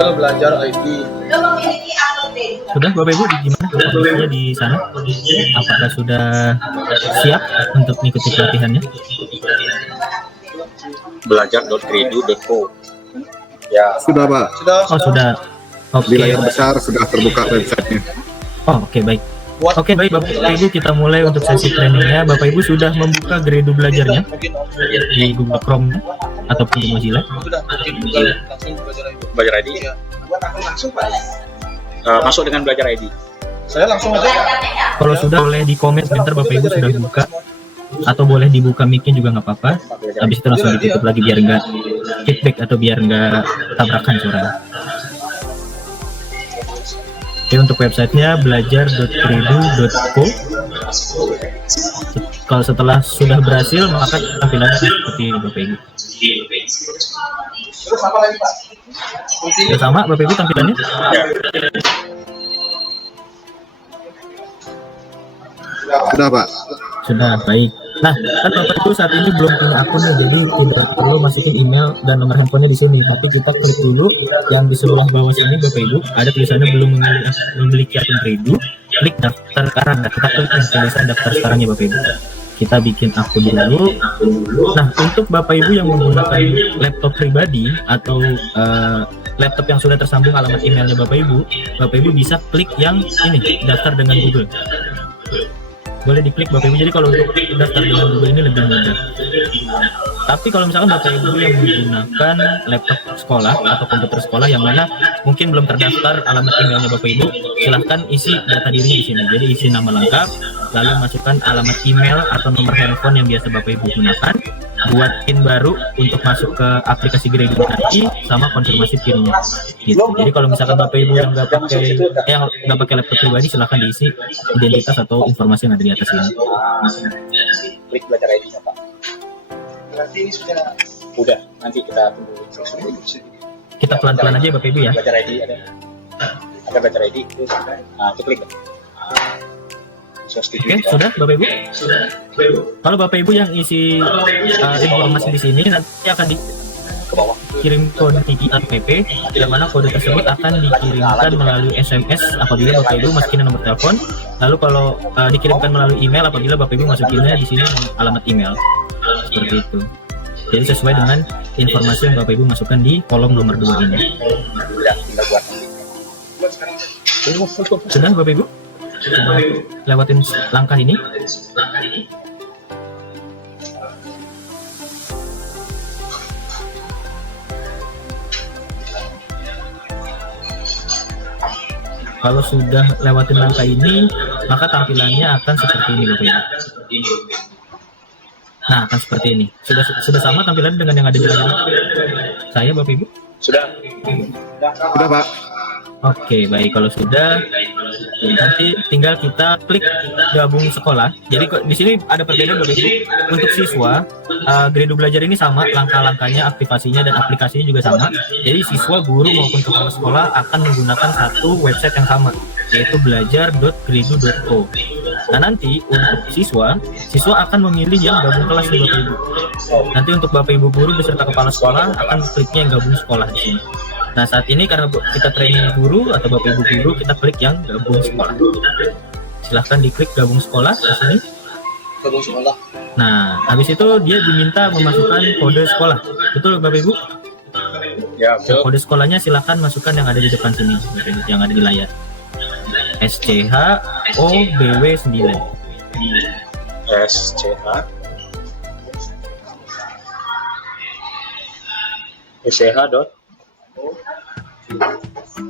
Belajar ID. Sudah Bapak Ibu, gimana kondisinya di sana? Apakah sudah siap untuk mengikuti pelatihannya? Belajar.kredu.co. Ya. Sudah, Pak. Oh, sudah. Di Oke. layar besar sudah terbuka websitenya. Oh, oke, baik. Oke, baik Bapak Ibu, kita mulai untuk sesi trainingnya. Bapak Ibu sudah membuka Gredu belajarnya di Google Chrome ataupun di Mozilla? Sudah, langsung belajar ID. Belajar ID. Ya. Buat aku langsung, Pak. Masuk dengan belajar ID. Saya langsung aja. Kalau sudah, boleh di komen sebentar Bapak Ibu sudah buka, atau boleh dibuka mic-nya juga nggak apa-apa. Habis itu langsung ditutup lagi biar nggak feedback atau biar nggak tabrakan suara. Oke, untuk websitenya belajar.kredu.co. Kalau setelah sudah berhasil, maka tampilannya seperti ini Bapak Ibu. Terus apa lagi, Pak? Sudah sama Bapak Ibu tampilannya? Sudah, Pak. Sudah, baik. Nah, kan Bapak Ibu saat ini belum punya akun nih, jadi tidak perlu masukin email dan nomor handphonenya di sini. Tapi kita klik dulu yang di sebelah bawah sini Bapak Ibu, ada tulisannya belum memiliki akun Kredu. Klik daftar sekarang. Nah, kita klik yang tulisan daftar sekarang ya Bapak Ibu. Kita bikin akun dulu. Nah, untuk Bapak Ibu yang menggunakan laptop pribadi atau laptop yang sudah tersambung alamat emailnya Bapak Ibu bisa klik yang ini, daftar dengan Google. Boleh diklik Bapak Ibu, jadi kalau untuk daftar dengan Google ini lebih mudah. Tapi kalau misalkan Bapak Ibu yang menggunakan laptop sekolah atau komputer sekolah yang mana mungkin belum terdaftar alamat emailnya Bapak Ibu, silahkan isi data dirinya di sini. Jadi isi nama lengkap, lalu masukkan alamat email atau nomor handphone yang biasa Bapak Ibu gunakan, buat PIN baru untuk masuk ke aplikasi Gredu nanti, sama konfirmasi PIN-nya. Gitu. Jadi kalau misalkan Bapak Ibu yang nggak pakai laptop pribadi, silahkan diisi identitas atau informasi yang ada di atas ini. Klik belajar ID-nya, Pak. Berarti ini sudah. Udah, nanti kita tunggu instruksi. Kita pelan-pelan aja Bapak Ibu ya. Belajar ID ada belajar ID itu. Nah, itu klik. Saya setuju. Oke, sudah Bapak Ibu? Kalau Bapak Ibu yang isi informasi di sini, nanti akan Ke bawah. dikirim kode TPP, di mana kode tersebut akan dikirimkan melalui SMS apabila Bapak Ibu masukin nomor telepon. Lalu kalau dikirimkan melalui email apabila Bapak Ibu masukinnya di sini alamat email. Seperti itu. Jadi sesuai dengan informasi yang Bapak Ibu masukkan di kolom nomor 2 ini. Udah, tinggal buat. Sudah Bapak Ibu? Coba lewatin langkah ini. Kalau sudah lewatin langkah ini, maka tampilannya akan seperti ini Bapak Ibu. Nah, akan seperti ini. Sudah sama tampilannya dengan yang ada di layar saya Bapak Ibu? Sudah. Sudah, Pak. Oke, baik. Kalau sudah, nanti tinggal kita klik gabung sekolah. Jadi di sini ada perbedaan Bapak Ibu. Untuk siswa, Gredu belajar ini sama, langkah-langkahnya, aktivasinya dan aplikasinya juga sama. Jadi siswa, guru maupun kepala sekolah akan menggunakan satu website yang sama, yaitu belajar.kredu.co. Nah, nanti untuk siswa akan memilih yang gabung kelas nih Bapak Ibu. Nanti untuk Bapak Ibu guru beserta kepala sekolah akan kliknya yang gabung sekolah di sini. Nah, saat ini karena kita training guru atau Bapak Ibu guru, kita klik yang gabung sekolah. Silahkan diklik gabung sekolah di sini. Gabung sekolah. Nah, habis itu dia diminta memasukkan kode sekolah. Betul Bapak Ibu? Ya, betul. Kode sekolahnya silahkan masukkan yang ada di depan sini, yang ada di layar. SCHOBW9. SCH dot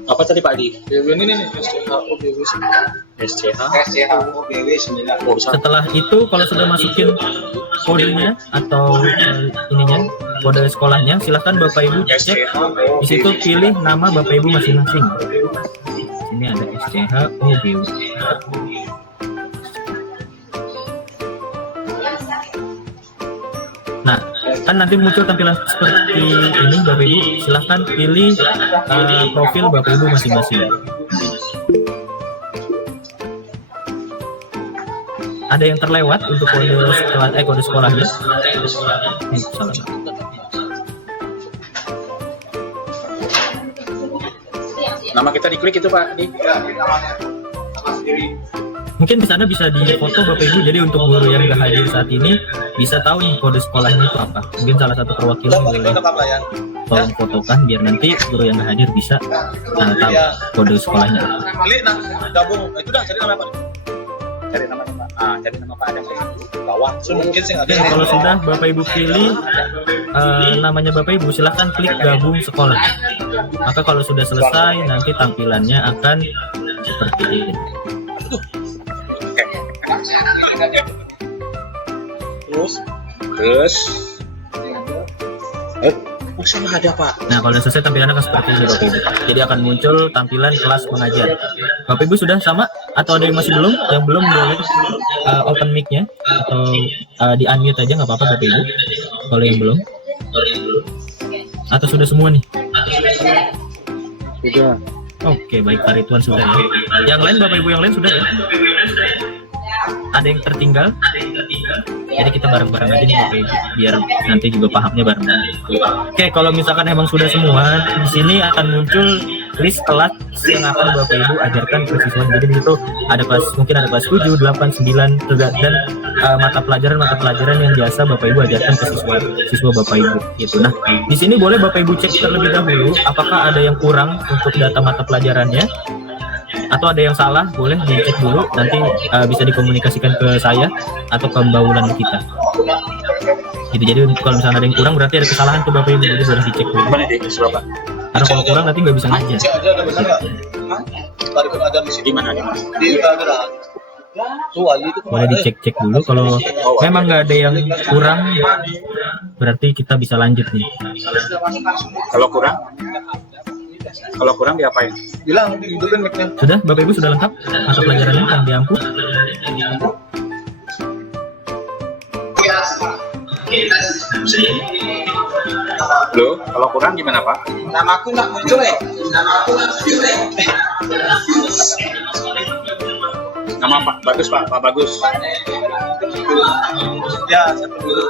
apa tadi Pak Adi? BW ini nih, SCHOBW 9. SCHOBW 9. Oh, bisa. Setelah itu kalau sudah masukin kodenya atau ininya, kode sekolahnya, silahkan Bapak Ibu cek. Di situ pilih nama Bapak Ibu masing-masing. Ini ada SCHOBW. Nah, kan nanti muncul tampilan seperti ini Bapak Ibu, silahkan pilih profil Bapak Ibu masing-masing. Ada yang terlewat untuk kode sekolahnya. Salah. Nama kita diklik itu Pak. Mungkin di sana bisa difoto Bapak Ibu, jadi untuk guru yang nggak hadir saat ini bisa tahu nih kode sekolahnya itu apa. Mungkin salah satu perwakilan boleh tolong fotokan biar nanti guru yang nggak hadir bisa tahu kode sekolahnya apa. Klik nah, gabung. Itu dah cari nama apa? Cari nama Pak. Cari nama Pak ada di bawah. So, mungkin sih nggak Oke, kalau sudah Bapak Ibu pilih namanya Bapak Ibu, silahkan klik gabung sekolah. Maka kalau sudah selesai nanti tampilannya akan seperti ini. Terus salah ada Pak. Nah, kalau sudah selesai tampilannya akan seperti ini Bapak Ibu. Jadi akan muncul tampilan kelas mengajar. Bapak Ibu sudah sama atau ada yang masih belum? Yang belum boleh open mic-nya atau di unmute aja nggak apa-apa Bapak Ibu. Kalau yang belum. Atau sudah semua nih? Sudah. Oke, baik Pak Ridwan sudah ya. Yang lain Bapak Ibu yang lain sudah ya? Ada yang tertinggal? Jadi kita bareng-bareng aja nih Bapak Ibu, biar nanti juga pahamnya bareng. Oke, kalau misalkan emang sudah semua, di sini akan muncul list kelas yang akan Bapak Ibu ajarkan ke siswa. Jadi di situ ada kelas, mungkin ada kelas 7, 8, 9 dan mata pelajaran yang biasa Bapak Ibu ajarkan ke siswa Bapak Ibu gitu. Nah, di sini boleh Bapak Ibu cek terlebih dahulu apakah ada yang kurang untuk data mata pelajarannya. Atau ada yang salah, boleh dicek dulu, nanti bisa dikomunikasikan ke saya atau ke Mbak Wulan kita. Gitu, jadi kalau misalnya ada yang kurang berarti ada kesalahan tuh Bapak Ibu, jadi boleh dicek dulu. Mana di Surabaya? Karena kalau kurang nanti nggak bisa ngajar. Cek aja ada benar nggak? Tadi kan ada di sini. Di mana? Di ada. Itu Boleh dicek-cek dulu, kalau memang nggak ada yang kurang berarti kita bisa lanjut nih. Kalau kurang diapain? bilang hidupin mic-nya. Sudah Bapak Ibu sudah lengkap mata pelajarannya yang diampu? Loh, kalau kurang gimana Pak? Nama aku nggak muncul Nama Pak Bagus Pak Bagus. Ya, satu dulu.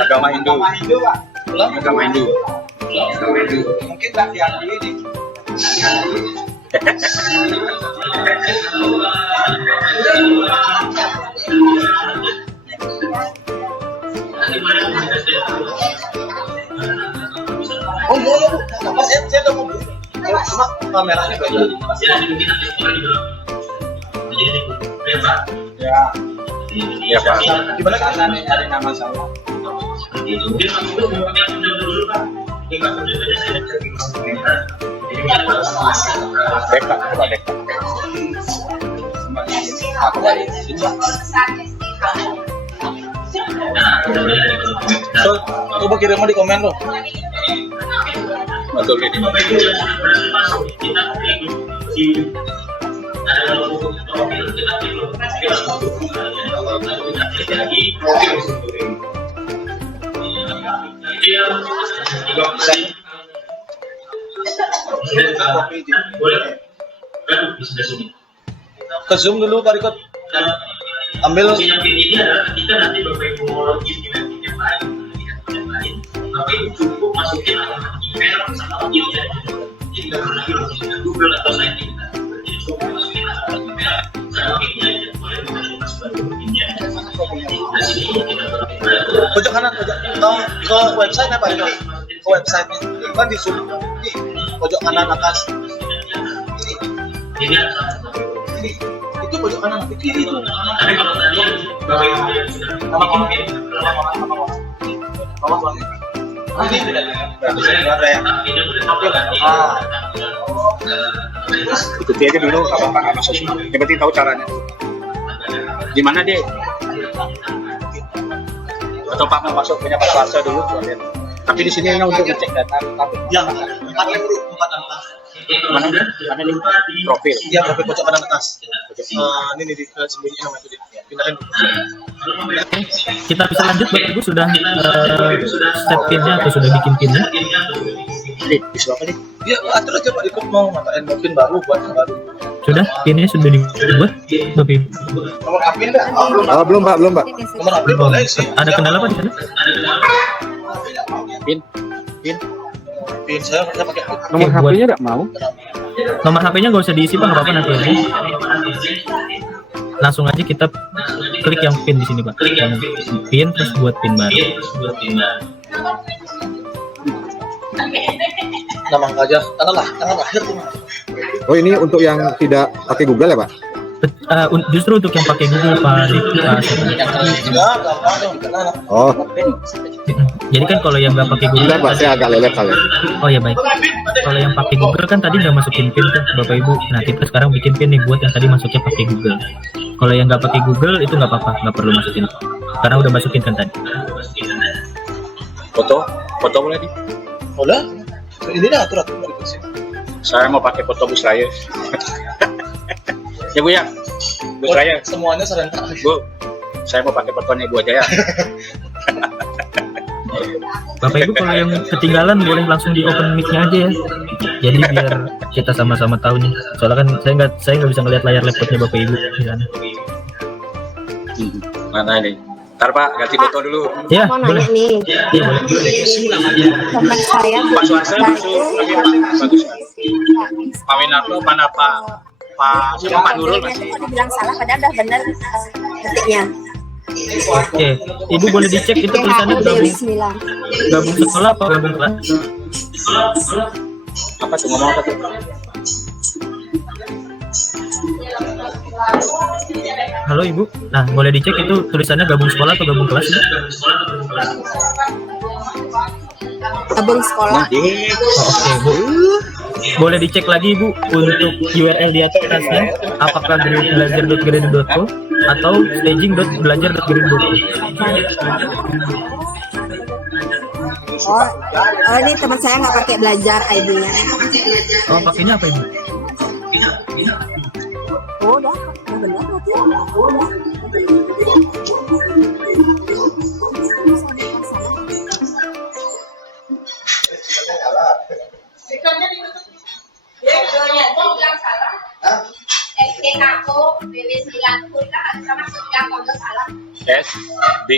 Agama Hindu. Pak. Agama Hindu. Mungkin tak diambil ini. Oh iya, apa saya udah mau beli. Cuma kameranya beda. Ya Pak. Gimana kan ada nama saya? Deka, coba Deka. So, coba kirim di komen loh. Betul ini. Ke Zoom dulu Pak Rikot. Ambil ini adalah ketika nanti Bapak Ibu mau login di web yang lain, Bapak Ibu cukup masukin alamat email sama loginnya. Jadi nggak perlu lagi login dengan Google atau Sign In. Jadi cukup masukin alamat email sama loginnya aja. Boleh masuk ke loginnya. Di sini kita pojok kanan, ke website Pak Rikot. Ke website-nya kan di Zoom di pojok kanan atas. ini Itu pojok kanan ke kiri itu. tapi kalau tadi Bapak Ibu yang sudah bikin Ini ada ya. Ikuti aja dulu apa nggak masuk. Yang penting tahu caranya. Gimana deh? Atau Pak mau masuk punya Pak Swasta dulu lihat. Tapi di sini hanya untuk ngecek data. Tapi Yang empat atas. mana nih? Mana nih? Profil. Iya, profil pojok kanan atas. Ini di sembunyi nama itu pindahin. Kita bisa lanjut Bapak Ibu, sudah set pinnya atau sudah bikin pinnya? Di siapa nih? Iya, atur aja Pak Rikot mau ngatain pin baru buat yang baru. Sudah pinnya sudah dibuat Bapak Ibu? Nomor apin dah. Belum Pak. Nomor apin boleh sih. Ada kendala apa di sana? Pin. pin saya pakai pin. Nomor Oke, buat- HP-nya nggak mau? Nomor HP-nya nggak usah diisi Pak, nggak apa-apa nanti aja. Langsung aja kita klik yang pin di sini Pak. Yang pin terus buat pin baru. Nama aja tanggal lahir tuh. Oh ini untuk yang tidak pakai Google ya Pak? Justru untuk yang pakai Google Pak. Yang ketiga gampang yang dikenal. Oh, Jadi kan kalau yang nggak pakai Google, tidak Pak, saya agak lelet kali. oh ya baik. Kalau yang pakai Google kan tadi nggak masukin pin tuh Bapak Ibu. Nah kita sekarang bikin pin nih buat yang tadi masuknya pakai Google. Kalau yang nggak pakai Google itu nggak apa-apa, nggak perlu masukin. Karena udah masukin kan tadi. Foto boleh di? Boleh? Ini dah atur sih. Saya mau pakai foto bus saya. Ya Bu ya, bus saya. Semuanya serentak. Bu, saya mau pakai fotonya Bu aja ya. Bapak Ibu kalau yang ketinggalan boleh langsung di open mic-nya aja ya. Jadi biar kita sama-sama tahu nih. Soalnya kan saya nggak bisa ngeliat layar laptopnya Bapak Ibu di sana. Mana ini? Ntar Pak, ganti foto dulu. Ya, Mau boleh. nanya nih, Iya, boleh. teman saya Pak Suarsa bagus. Pak Winarto mana Pak Nurul Dia masih? tuh kok dibilang salah padahal udah bener ketiknya. Oke, Ibu boleh dicek itu tulisannya Dewi gabung 9. gabung sekolah apa gabung kelas? Apa tuh ngomong apa tuh? Halo Ibu. Nah, boleh dicek itu tulisannya gabung sekolah atau gabung kelas? Bu? Gabung sekolah. Oh, oke, Bu. Boleh dicek lagi Ibu untuk URL di atasnya apakah belajar.grade.co atau staging.belajar.grade.co. Oh, ini teman saya nggak pakai belajar ID-nya. Oh, pakainya apa Ibu? Oh, udah benar berarti. Oh, udah. SDKO BW9 itu kita nggak bisa masuk yang kalau salah. S B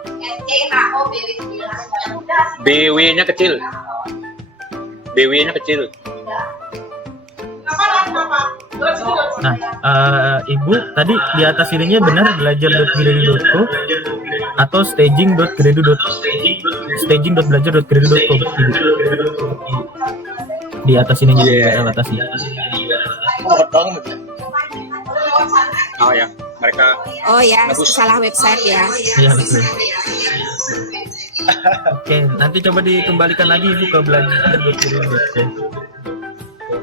SDKO BW9 BW-nya kecil. BW-nya kecil. Nah, Ibu tadi di atas ininya benar belajar.grade.co atau staging.belajar.grade.co Ibu. Di atas ininya URL atasnya. Cepet banget. Oh ya, mereka Oh ya, Bagus. salah website ya. Iya betul. Oke, nanti coba dikembalikan lagi Ibu ke belajar.grade.co.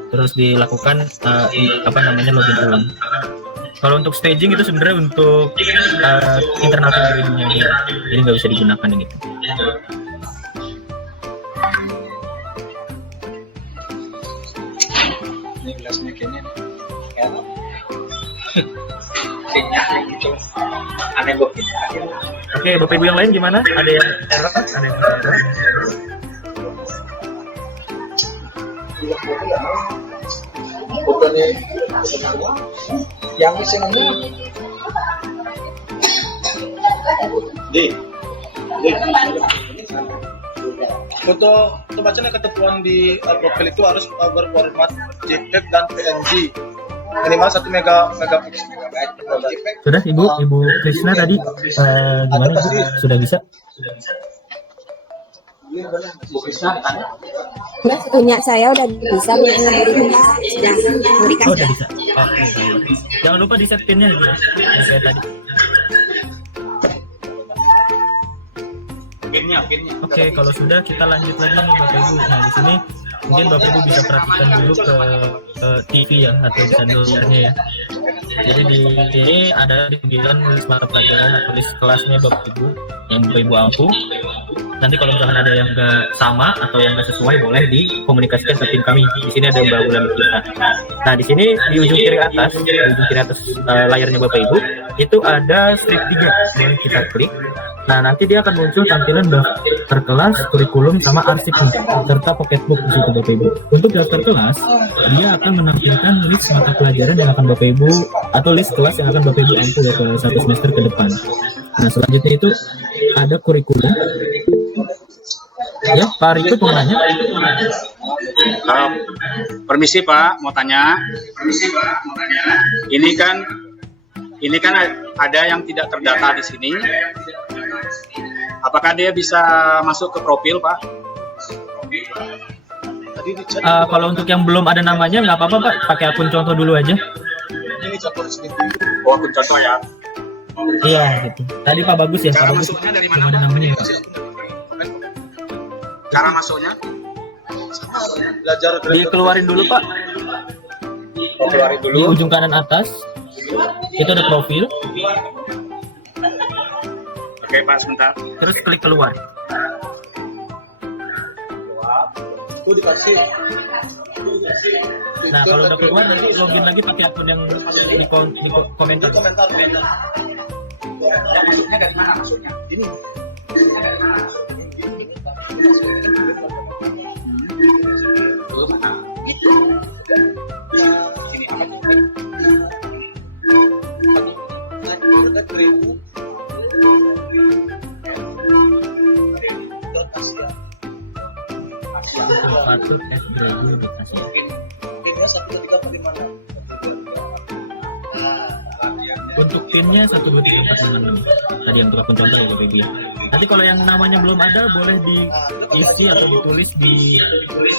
Terus dilakukan login ulang. Kalau untuk staging itu sebenarnya untuk internal pribadinya dia, jadi nggak bisa digunakan yang itu. Ini gelasnya kayaknya kayaknya gitu. Aneh Bu. Oke, Bapak Ibu yang lain gimana? Ada yang error? Ada yang error? Fotonya yang bisa ngomong. Foto bacanya ketentuan di profil itu harus berformat JPEG dan PNG minimal 1 megabyte. Sudah Ibu Krisna tadi gimana? Sudah bisa? Nah, punya saya udah bisa mengirim sudah memberikan. Oh, udah bisa. Oke. Jangan lupa di set pinnya gitu ya, yang kayak tadi. pinnya. Oke, kalau sudah kita lanjut lagi nih Bapak Ibu. Nah, di sini mungkin Bapak Ibu bisa perhatikan dulu ke TV ya atau di channelnya ya. Jadi di sini ada dibilang list mata pelajaran atau list kelasnya Bapak Ibu yang Bapak Ibu ampu. Nanti kalau misalkan ada yang nggak sama atau yang nggak sesuai boleh dikomunikasikan ke tim kami. Di sini ada Mbak Wulan kita. Nah, di sini di ujung kiri atas layarnya Bapak Ibu itu ada strip 3. Boleh kita klik. Nah, nanti dia akan muncul tampilan daftar kelas, kurikulum, sama arsip nih, serta pocketbook di situ Bapak Ibu. Untuk daftar kelas, dia akan menampilkan list mata pelajaran yang akan Bapak Ibu atau list kelas yang akan Bapak Ibu ampu ke 1 semester ke depan. Nah, selanjutnya itu ada kurikulum. Ya, Pak Riko mau nanya. Permisi Pak, mau tanya. Ini kan ada yang tidak terdata di sini. Apakah dia bisa masuk ke profil Pak? Tadi di chat Kalau untuk yang belum ada namanya nggak apa-apa Pak, pakai akun contoh dulu aja. ini contoh di sini. Oh, akun contoh ya. Iya gitu. Tadi Pak Bagus ya, Cara Pak Bagus. masuknya dari Belum mana? ada namanya. Cara masuknya? Belajar Dikeluarin dulu Pak. Oh, keluarin Di dulu. ujung kanan atas itu ada profil, Oke Pak, sebentar. terus klik keluar. itu dikasih. Nah kalau udah keluar nanti login lagi pakai akun yang di komentar. Komentar. Ya, masuknya dari mana masuknya? Ini Ke mana? Sini apa? dekat 1000. Asia. Password @graduate.asia. Pinnya 12345. Untuk pinnya 1234556. Tadi yang untuk akun contoh ya Bapak Ibu ya. Nanti kalau yang namanya belum ada boleh diisi atau ditulis di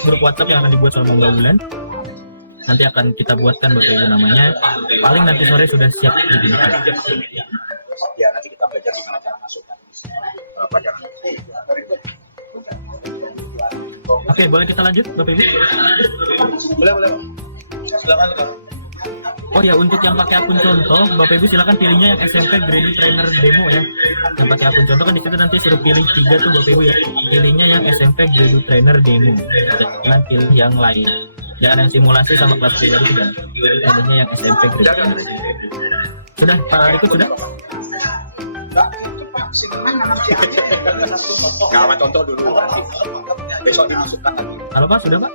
grup WhatsApp yang akan dibuat sama Mbak Bulan. Nanti akan kita buatkan Bapak Ibu namanya. Paling nanti sore sudah siap digunakan. Ya, nanti kita belajar gimana cara masukkan pelajaran. Oke, boleh kita lanjut Bapak Ibu? Boleh. Silakan. Oh ya, untuk yang pakai akun contoh, Bapak Ibu silakan pilihnya yang SMP Graduate Trainer Demo ya. Yang pakai akun contoh kan di situ nanti suruh pilih 3 tuh Bapak Ibu ya. Pilihnya yang SMP Graduate Trainer Demo. Jangan pilih yang lain. Jangan yang simulasi sama kelas teori tidak. Pilihnya yang SMP Graduate Trainer. Sudah, Pak Riko sudah? Kalau contoh dulu. Besok dimasukkan lagi. Halo Pak, sudah Pak?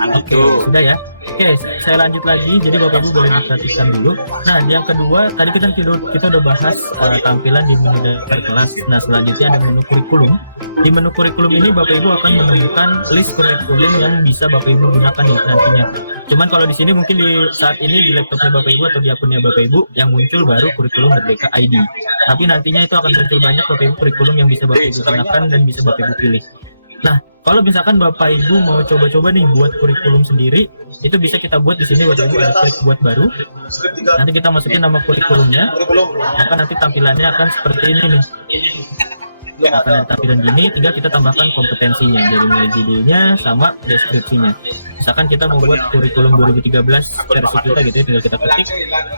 Jangan Oke, itu. sudah ya. Oke, saya lanjut lagi. Jadi Bapak Ibu boleh diperhatikan dulu. Nah, yang kedua, tadi kita udah bahas tampilan di menu daftar kelas. Nah, selanjutnya ada menu kurikulum. Di menu kurikulum ini Bapak Ibu akan menemukan list kurikulum yang bisa Bapak Ibu gunakan nantinya. Cuman kalau di sini mungkin di saat ini di laptopnya Bapak Ibu atau di akunnya Bapak Ibu yang muncul baru kurikulum Merdeka ID. Tapi nantinya itu akan muncul banyak Bapak Ibu kurikulum yang bisa Bapak Ibu gunakan dan bisa Bapak Ibu pilih. Nah, kalau misalkan Bapak Ibu mau coba-coba nih buat kurikulum sendiri, itu bisa kita buat di sini Bapak Ibu ada klik buat baru. Nanti kita masukin nama kurikulumnya, maka nanti tampilannya akan seperti ini nih. Akan ada tampilan gini, tinggal kita tambahkan kompetensinya dari mulai judulnya sama deskripsinya. Misalkan kita mau buat kurikulum 2013 versi kita gitu ya, tinggal kita ketik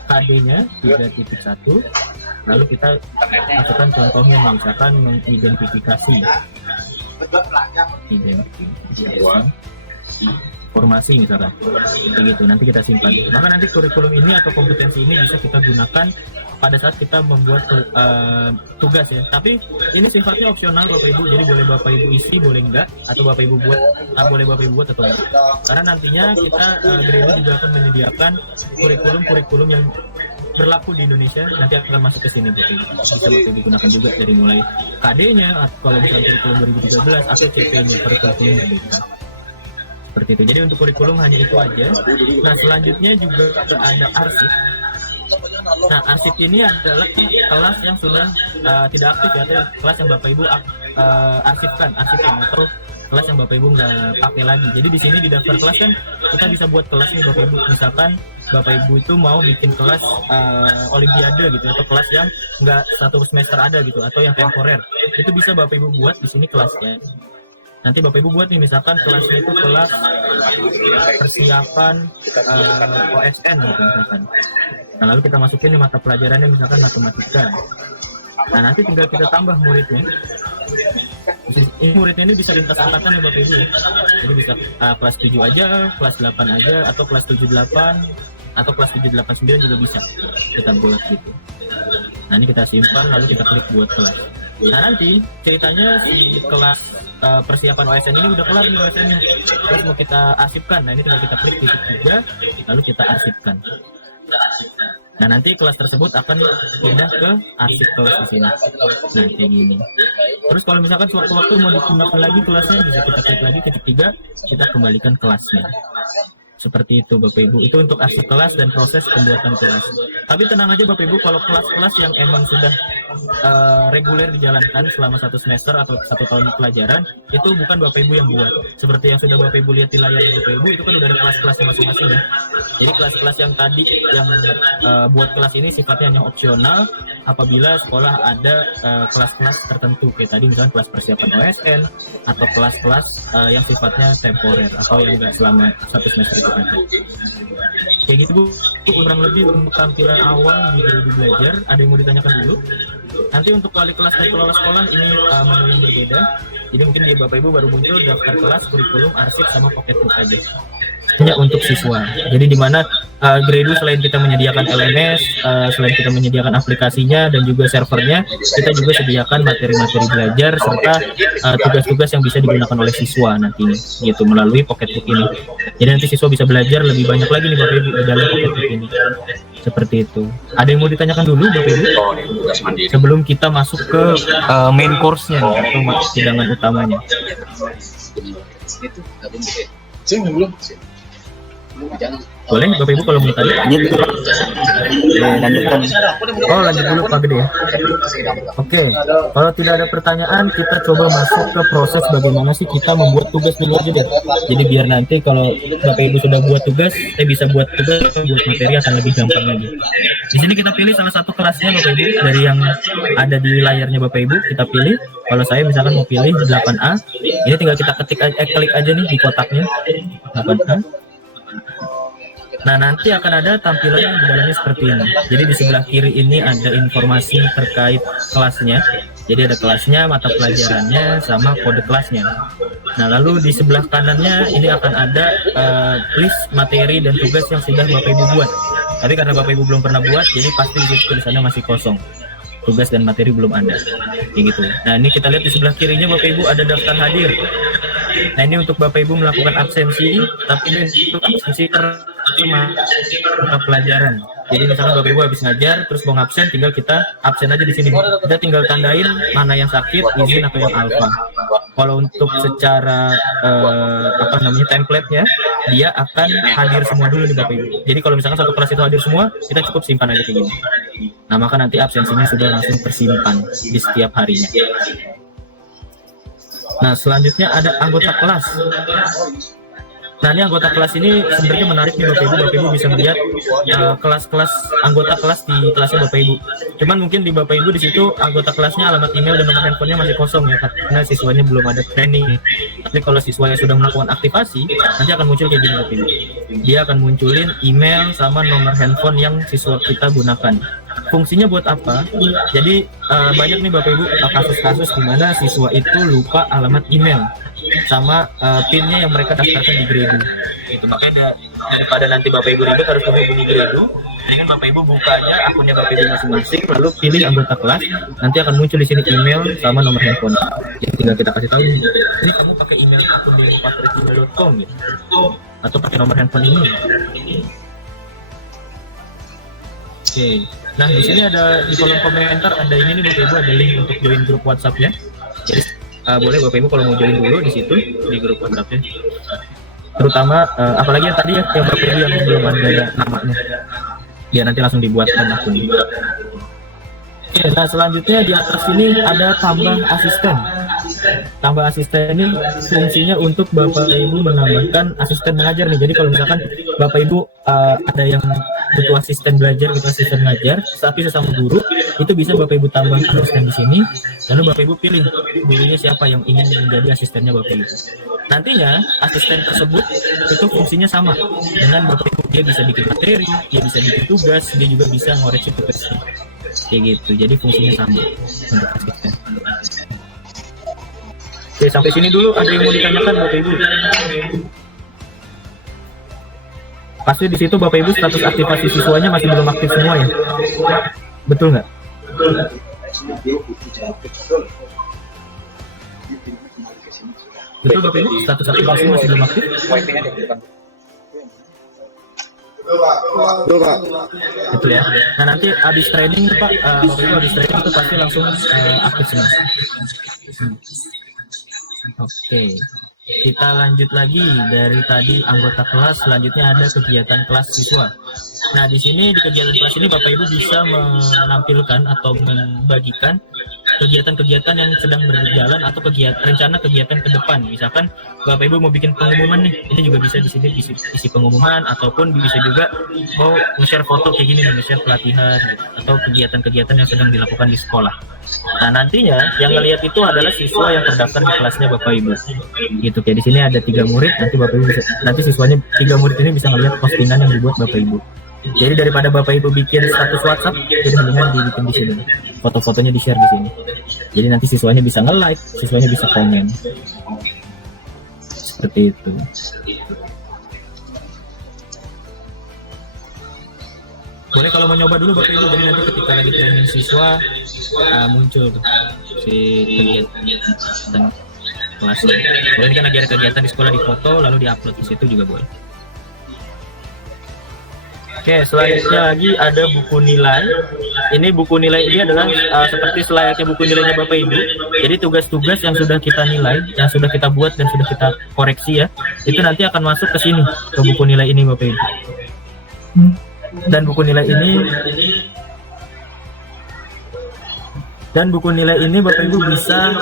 KD-nya 3.1, lalu kita masukkan contohnya nih, misalkan mengidentifikasi formasi misalkan begitu, nanti kita simpan. Maka nanti kurikulum ini atau kompetensi ini bisa kita gunakan pada saat kita membuat tugas ya. Tapi ini sifatnya opsional Bapak Ibu, jadi boleh Bapak Ibu isi, boleh enggak, atau Bapak Ibu buat, boleh Bapak Ibu buat atau enggak. Karena nantinya kita Grado juga akan menyediakan kurikulum yang berlaku di Indonesia, nanti akan masuk ke sini Bapak Ibu. Bisa Bapak Ibu gunakan juga dari mulai KD-nya, atau kalau misalnya kurikulum 2013 atau CP-nya, kurikulum berbeda. Seperti itu. Jadi untuk kurikulum hanya itu aja. Nah, selanjutnya juga ada arsip. Nah, arsip ini adalah kelas yang sudah tidak aktif ya, atau kelas yang Bapak Ibu arsipkan atau kelas yang Bapak Ibu nggak pakai lagi. Jadi di sini di daftar kelas kan kita bisa buat kelas nih Bapak Ibu. Misalkan Bapak Ibu itu mau bikin kelas olimpiade gitu, atau kelas yang nggak satu semester ada gitu, atau yang temporer. Itu bisa Bapak Ibu buat di sini kelasnya. Nanti Bapak Ibu buat nih, misalkan kelasnya itu kelas persiapan OSN gitu misalkan. Nah, lalu kita masukin nih mata pelajarannya misalkan matematika. Nah, nanti tinggal kita tambah muridnya. Ini muridnya ini bisa lintas angkatan ya Bapak Ibu ya. Jadi bisa kelas 7 aja, kelas 8 aja, atau kelas 78, atau kelas 789 juga bisa kita buat gitu. Nah, ini kita simpan lalu kita klik buat kelas. Nah, nanti ceritanya si kelas persiapan OSN ini udah kelar nih OSN-nya. Terus mau kita arsipkan. Nah, ini tinggal kita klik titik 3 lalu kita arsipkan. Nah, nanti kelas tersebut akan pindah ke arsip kelas di sini. Nah, kayak gini. Terus kalau misalkan sewaktu-waktu mau digunakan lagi kelasnya, bisa kita klik lagi titik 3, kita kembalikan kelasnya. Seperti itu Bapak Ibu, itu untuk arsip kelas dan proses pembuatan kelas. Tapi tenang aja Bapak Ibu, kalau kelas-kelas yang emang sudah reguler dijalankan selama 1 semester atau 1 tahun pelajaran, itu bukan Bapak Ibu yang buat. Seperti yang sudah Bapak Ibu lihat di layar Bapak Ibu, itu kan udah ada kelas-kelasnya masing-masing ya. Jadi kelas-kelas yang tadi yang buat kelas ini sifatnya hanya opsional apabila sekolah ada kelas-kelas tertentu, kayak tadi misalnya kelas persiapan OSN atau kelas-kelas yang sifatnya temporer atau yang enggak selama 1 semester itu aja. Kayak gitu Bu, kurang lebih untuk tampilan awal di Grade belajar. Ada yang mau ditanyakan dulu? Nanti untuk wali kelas dan kelola sekolah ini menu yang berbeda. Jadi mungkin di Bapak Ibu baru muncul daftar kelas, kurikulum, arsip, sama pocketbook aja. Hanya untuk siswa. Jadi di mana Grade selain kita menyediakan LMS, selain kita menyediakan aplikasinya dan juga servernya, kita juga sediakan materi-materi belajar serta tugas-tugas yang bisa digunakan oleh siswa nantinya, gitu melalui pocketbook ini. Jadi nanti siswa bisa belajar lebih banyak lagi nih Bapak Ibu di dalam pocketbook ini. Seperti itu. Ada yang mau ditanyakan dulu Bapak Ibu? Sebelum kita masuk ke main course-nya atau hidangan utamanya. Belum. Boleh Bapak Ibu kalau mau tanya? Lanjutkan. Oh, lanjut dulu Pak Gede ya. Oke. Kalau tidak ada pertanyaan, kita coba masuk ke proses bagaimana sih kita membuat tugas dulu aja deh. Jadi biar nanti kalau Bapak Ibu sudah buat tugas, bisa buat tugas, buat materi akan lebih gampang lagi. Di sini kita pilih salah satu kelasnya Bapak Ibu dari yang ada di layarnya Bapak Ibu, kita pilih. Kalau saya misalkan mau pilih 8A, ini tinggal kita klik aja nih di kotaknya 8A. Nah, nanti akan ada tampilan yang di dalamnya seperti ini. Jadi di sebelah kiri ini ada informasi terkait kelasnya. Jadi ada kelasnya, mata pelajarannya, sama kode kelasnya. Nah, lalu di sebelah kanannya ini akan ada list materi dan tugas yang sudah Bapak Ibu buat. Tapi karena Bapak Ibu belum pernah buat, jadi pasti di situ tulisannya masih kosong. Tugas dan materi belum ada. Kayak gitu. Nah, ini kita lihat di sebelah kirinya Bapak Ibu ada daftar hadir. Nah, ini untuk Bapak Ibu melakukan absensi, tapi ini untuk absensi mata pelajaran. Jadi misalkan Bapak Ibu habis ngajar terus mau ngabsen, tinggal kita absen aja di sini. Kita tinggal tandain mana yang sakit, izin atau yang alfa. Kalau untuk secara template-nya, dia akan hadir semua dulu di Bapak Ibu. Jadi kalau misalkan satu kelas itu hadir semua, kita cukup simpan aja kayak gini. Nah, maka nanti absensinya sudah langsung tersimpan di setiap harinya. Nah, selanjutnya ada anggota kelas. Nah, ini anggota kelas ini sebenarnya menarik nih Bapak Ibu. Bapak Ibu bisa melihat kelas-kelas anggota kelas di kelasnya Bapak Ibu. Cuman mungkin di Bapak Ibu di situ anggota kelasnya alamat email dan nomor handphonenya masih kosong ya, karena siswanya belum ada training. Tapi kalau siswanya sudah melakukan aktivasi, nanti akan muncul kayak gini Bapak Ibu. Dia akan munculin email sama nomor handphone yang siswa kita gunakan. Fungsinya buat apa? Jadi banyak nih Bapak Ibu kasus-kasus di mana siswa itu lupa alamat email sama PIN-nya yang mereka daftarkan di Grade. Itu makanya daripada nanti Bapak Ibu ribet harus menghubungi Grade, dengan Bapak Ibu buka aja akunnya Bapak Ibu masing-masing, lalu pilih anggota kelas, nanti akan muncul di sini email sama nomor handphone. Jadi tinggal kita kasih tahu, ini kamu pakai email akun di password@gmail.com gitu, atau pakai nomor handphone ini. Oke. Nah, di sini ada di kolom komentar ada ini nih Bapak Ibu, ada link untuk join grup WhatsApp-nya. Jadi boleh Bapak Ibu kalau mau join dulu di situ di grup WhatsApp-nya. Terutama apalagi yang tadi ya yang Bapak Ibu yang belum ada namanya. Ya nanti langsung dibuatkan akun. Oke, nah selanjutnya di atas ini ada tambah asisten. Tambah asisten ini fungsinya untuk Bapak Ibu menambahkan asisten mengajar nih. Jadi kalau misalkan Bapak Ibu ada yang butuh asisten belajar, gitu asisten ngajar, tapi sesama guru, itu bisa Bapak Ibu tambah asisten di sini. Lalu Bapak Ibu pilih gurunya siapa yang ingin menjadi asistennya Bapak Ibu. Nantinya asisten tersebut itu fungsinya sama dengan Bapak Ibu. Dia bisa bikin materi, dia bisa bikin tugas, dia juga bisa ngoreksi tugasnya. Kayak gitu. Jadi fungsinya sama untuk asisten. Oke, sampai sini dulu. Ada yang mau ditanyakan Bapak Ibu? Pasti di situ Bapak Ibu status aktivasi siswanya masih belum aktif semua ya? Betul nggak? Betul Bapak Ibu, status aktivasi masih belum aktif? Betul Pak. Itu ya. Nah nanti habis training Pak, Bapak Ibu habis training itu pasti langsung aktif semua. Oke. Kita lanjut lagi dari tadi anggota kelas, selanjutnya ada kegiatan kelas siswa. Nah, di sini di kegiatan kelas ini Bapak Ibu bisa menampilkan atau membagikan kegiatan-kegiatan yang sedang berjalan atau rencana kegiatan ke depan. Misalkan Bapak Ibu mau bikin pengumuman nih, ini juga bisa di sini isi pengumuman, ataupun bisa juga mau nge-share foto kayak gini nih, nge-share pelatihan gitu, atau kegiatan-kegiatan yang sedang dilakukan di sekolah. Nah, nantinya yang ngelihat itu adalah siswa yang terdaftar di kelasnya Bapak Ibu. Gitu kayak di sini ada 3 murid, nanti Bapak Ibu bisa, nanti siswanya 3 murid ini bisa ngelihat postingan yang dibuat Bapak Ibu. Jadi daripada Bapak Ibu bikin status WhatsApp, jadi mendingan dibikin di sini. Foto-fotonya di-share di sini. Jadi nanti siswanya bisa nge-like, siswanya bisa komen. Seperti itu. Boleh kalau mau nyoba dulu Bapak Ibu, jadi nanti ketika lagi training siswa muncul si kegiatan kelasnya. Boleh ini kan lagi ada kegiatan di sekolah, di foto lalu di-upload di situ juga boleh. Oke, selanjutnya lagi ada buku nilai. Ini buku nilai ini adalah seperti selayaknya buku nilainya Bapak Ibu. Jadi tugas-tugas yang sudah kita nilai, yang sudah kita buat dan sudah kita koreksi ya, itu nanti akan masuk ke sini, ke buku nilai ini Bapak Ibu. Dan buku nilai ini Bapak Ibu bisa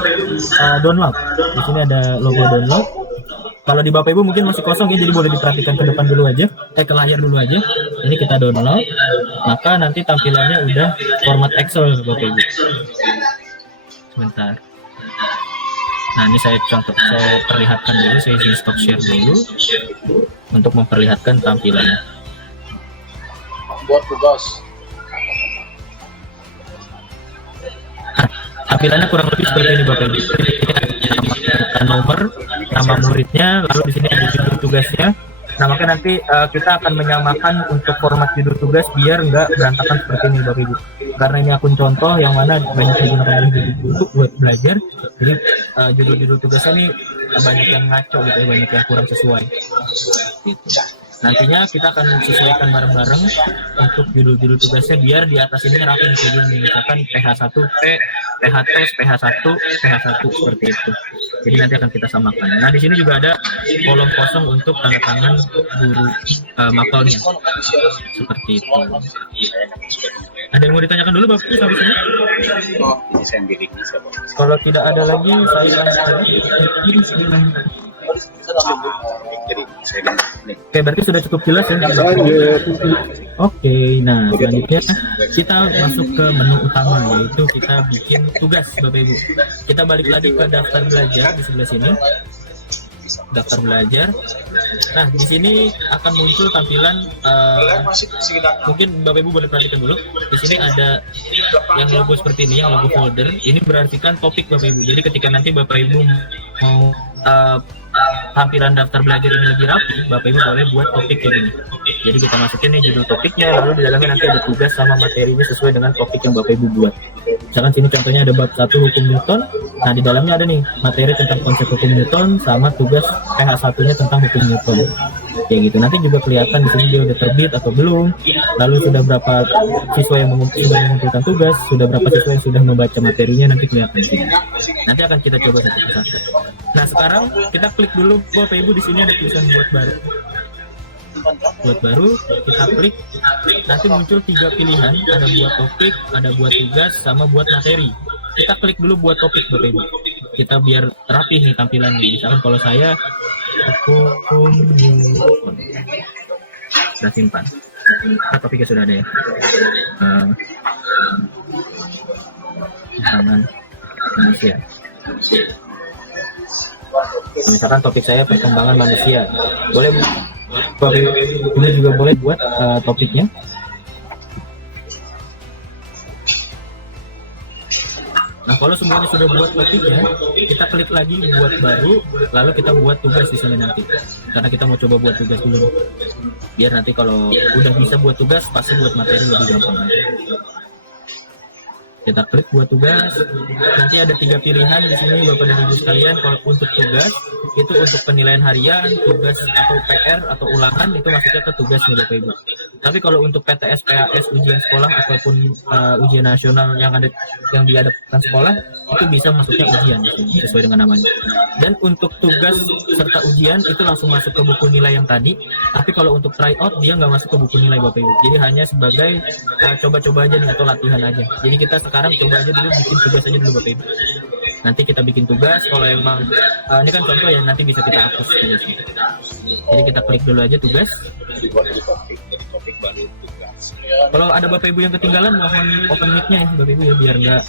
download. Di sini ada logo download. Kalau di Bapak Ibu mungkin masih kosong ya, jadi boleh diperhatikan ke depan dulu aja, ke layar dulu aja. Ini kita download, maka nanti tampilannya udah format Excel Bapak Ibu. Sebentar. Nah ini saya perlihatkan dulu, saya izin stop share dulu untuk memperlihatkan tampilannya. Buat tugas. Tampilannya kurang lebih seperti ini Bapak Ibu. Nomor, nama muridnya, lalu di sini ada judul tugasnya. Nah maka nanti kita akan menyamakan untuk format judul tugas biar nggak berantakan seperti ini Bapak Ibu. Karena ini akun contoh yang mana banyak digunakan oleh guru buat belajar. Jadi judul-judul tugasnya ini banyak yang ngaco gitu ya, banyak yang kurang sesuai. Gitu. Nantinya kita akan sesuaikan bareng-bareng untuk judul-judul tugasnya biar di atas ini rapi kayak gini. Misalkan PH1P, PH-tes, PH1, PH1 seperti itu. Jadi nanti akan kita samakan. Nah di sini juga ada kolom kosong untuk tanda tangan guru mapelnya. Seperti itu. Ada yang mau ditanyakan dulu Bapak sampai sini? Oh, ini saya ambil link bisa Pak. Kalau tidak ada lagi, saya lanjut lagi. Jadi saya ini. Oke, berarti sudah cukup jelas ya. Oke, nah selanjutnya kita masuk ke menu utama, yaitu kita bikin tugas Bapak Ibu. Kita balik lagi ke daftar belajar di sebelah sini. Daftar belajar. Nah, di sini akan muncul tampilan mungkin Bapak Ibu boleh perhatikan dulu. Di sini ada yang logo seperti ini, yang logo folder. Ini berartikan topik Bapak Ibu. Jadi ketika nanti Bapak Ibu mau tampilan daftar belajar ini lebih rapi, Bapak Ibu boleh buat topik kayak gini. Jadi kita masukin nih judul topiknya, lalu di dalamnya nanti ada tugas sama materinya sesuai dengan topik yang Bapak Ibu buat. Misalkan sini contohnya ada bab 1 hukum Newton. Nah di dalamnya ada nih materi tentang konsep hukum Newton sama tugas PH1-nya tentang hukum Newton. Kayak gitu. Nanti juga kelihatan di sini dia udah terbit atau belum. Lalu sudah berapa siswa yang mengumpulkan tugas, sudah berapa siswa yang sudah membaca materinya, nanti kelihatan di sini. Nanti akan kita coba satu persatu. Nah sekarang kita klik dulu Bapak Ibu, di sini ada tulisan buat baru. Buat baru, kita klik, nanti muncul 3 pilihan, ada buat topik, ada buat tugas, sama buat materi. Kita klik dulu buat topik Bapak Ibu. Kita biar rapi nih tampilannya. Misalkan kalau saya hukum Newton, sudah simpan. Nah, topiknya sudah ada ya. Perkembangan manusia. Misalkan topik saya perkembangan manusia. Boleh ini juga boleh buat topiknya. Nah kalau semuanya sudah buat topiknya, kita klik lagi buat baru, lalu kita buat tugas di sini nanti. Karena kita mau coba buat tugas dulu, biar nanti kalau udah bisa buat tugas, pasti buat materi lebih gampang. Kita klik buat tugas. Nanti ada 3 pilihan di sini Bapak dan Ibu sekalian. Kalau untuk tugas itu untuk penilaian harian, tugas atau PR atau ulangan itu masuknya ke tugas nih Bapak Ibu. Tapi kalau untuk PTS, PAS, ujian sekolah ataupun ujian nasional yang diadakan sekolah itu bisa masuknya ujian sesuai dengan namanya. Dan untuk tugas serta ujian itu langsung masuk ke buku nilai yang tadi. Tapi kalau untuk tryout dia nggak masuk ke buku nilai Bapak Ibu. Jadi hanya sebagai coba-coba aja nih atau latihan aja. Jadi kita sekarang coba aja dulu bikin tugas aja dulu Bapak Ibu. Nanti kita bikin tugas, kalau emang ini kan contoh ya, nanti bisa kita hapus tugasnya. Jadi kita klik dulu aja tugas. Jadi topik baru tugas. Kalau ada Bapak Ibu yang ketinggalan, mohon open mic-nya ya Bapak Ibu ya, biar nggak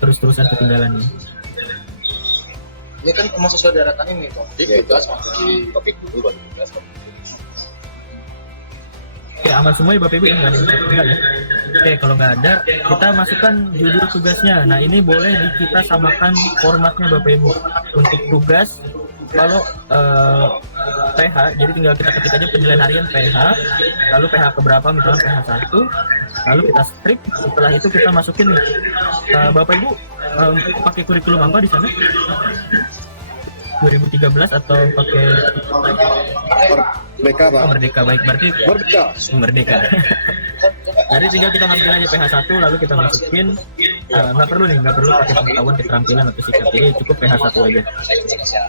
terus-terusan ketinggalan ya. Ini kan emang sesuai deretan ini topik tugas Di topik dulu baru tugas. Oke, aman semua ya Bapak Ibu ya, nggak ada yang ketinggalan ya. Oke, kalau nggak ada, kita masukkan judul tugasnya. Nah, ini boleh kita samakan formatnya Bapak Ibu. Untuk tugas, kalau PH, jadi tinggal kita ketik aja penilaian harian PH, lalu PH keberapa, misalnya PH 1, lalu kita strip. Setelah itu kita masukin nih. Bapak Ibu pakai kurikulum apa di sana? 2013 atau pakai Merdeka, Pak. Merdeka? Baik, berarti Merdeka. Jadi tinggal kita ngambil aja PH 1 lalu kita masukin, nggak perlu pakai pengetahuan, keterampilan atau sikap, jadi cukup PH 1 aja.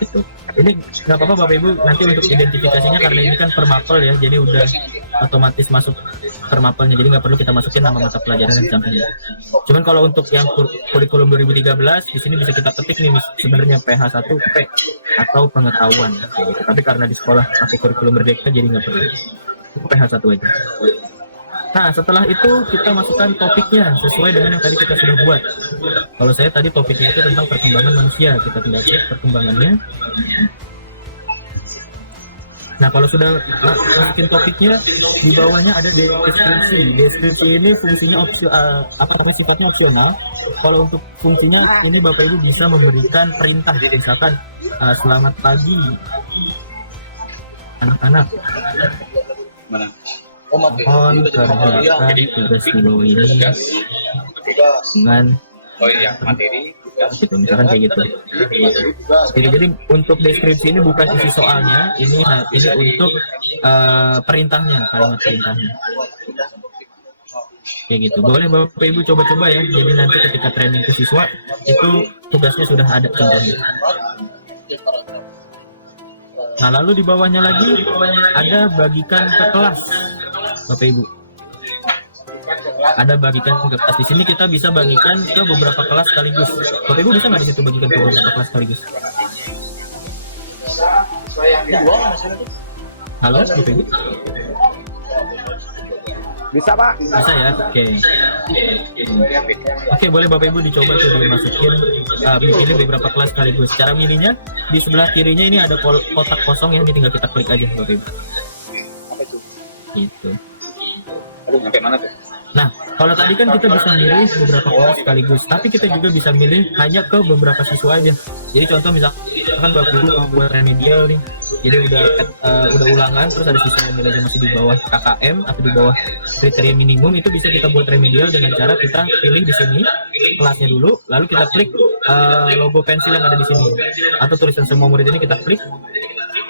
Itu. Ini nggak apa-apa Bapak Ibu, nanti untuk identifikasinya karena ini kan per mapel ya, jadi udah otomatis masuk per mapelnya, jadi nggak perlu kita masukin nama mata pelajaran di sampingnya. Cuman kalau untuk yang kurikulum 2013 di sini bisa kita ketik nih sebenarnya PH 1 P atau pengetahuan gitu. Tapi karena di sekolah pakai kurikulum Merdeka jadi nggak perlu, PH 1 aja. Nah, setelah itu kita masukkan topiknya sesuai dengan yang tadi kita sudah buat. Kalau saya tadi topiknya itu tentang perkembangan manusia, kita tinggal cek perkembangannya. Nah, kalau sudah masukin topiknya, di bawahnya ada deskripsi. Deskripsi ini fungsinya sifatnya opsional. Kalau untuk fungsinya ini Bapak Ibu bisa memberikan perintah, misalkan selamat pagi anak-anak. Mana? Mohon kerjakan tugas di bawah ini dengan materi tugas. gitu, misalkan kayak gitu. Jadi untuk deskripsi ini bukan isi soalnya, ini untuk perintahnya, kalimat perintahnya. Kayak gitu. Boleh Bapak Ibu coba-coba ya. Jadi nanti ketika training ke siswa itu tugasnya sudah ada contohnya. Nah, lalu di bawahnya lagi ada bagikan ke kelas. Bapak Ibu, ada bagikan ke kelas. Di sini kita bisa bagikan ke beberapa kelas sekaligus. Bapak Ibu bisa nggak di situ bagikan ke beberapa kelas sekaligus? Halo, Bapak Ibu? Bisa, Pak. Bisa ya, oke. Oke, boleh Bapak Ibu dicoba tuh dimasukin, bikin beberapa kelas sekaligus. Cara milihnya di sebelah kirinya ini ada kotak kosong yang tinggal kita klik aja Bapak Ibu. Apa itu? Gitu. Aduh, sampai mana tuh? Nah, kalau tadi kan kita bisa milih beberapa kelas sekaligus, tapi kita juga bisa milih hanya ke beberapa siswa aja. Jadi contoh misalkan Bapak Ibu mau buat remedial nih, jadi udah ulangan, terus ada siswa yang nilainya masih di bawah KKM atau di bawah kriteria minimum, itu bisa kita buat remedial dengan cara kita pilih di sini kelasnya dulu, lalu kita klik logo pensil yang ada di sini atau tulisan semua murid ini kita klik.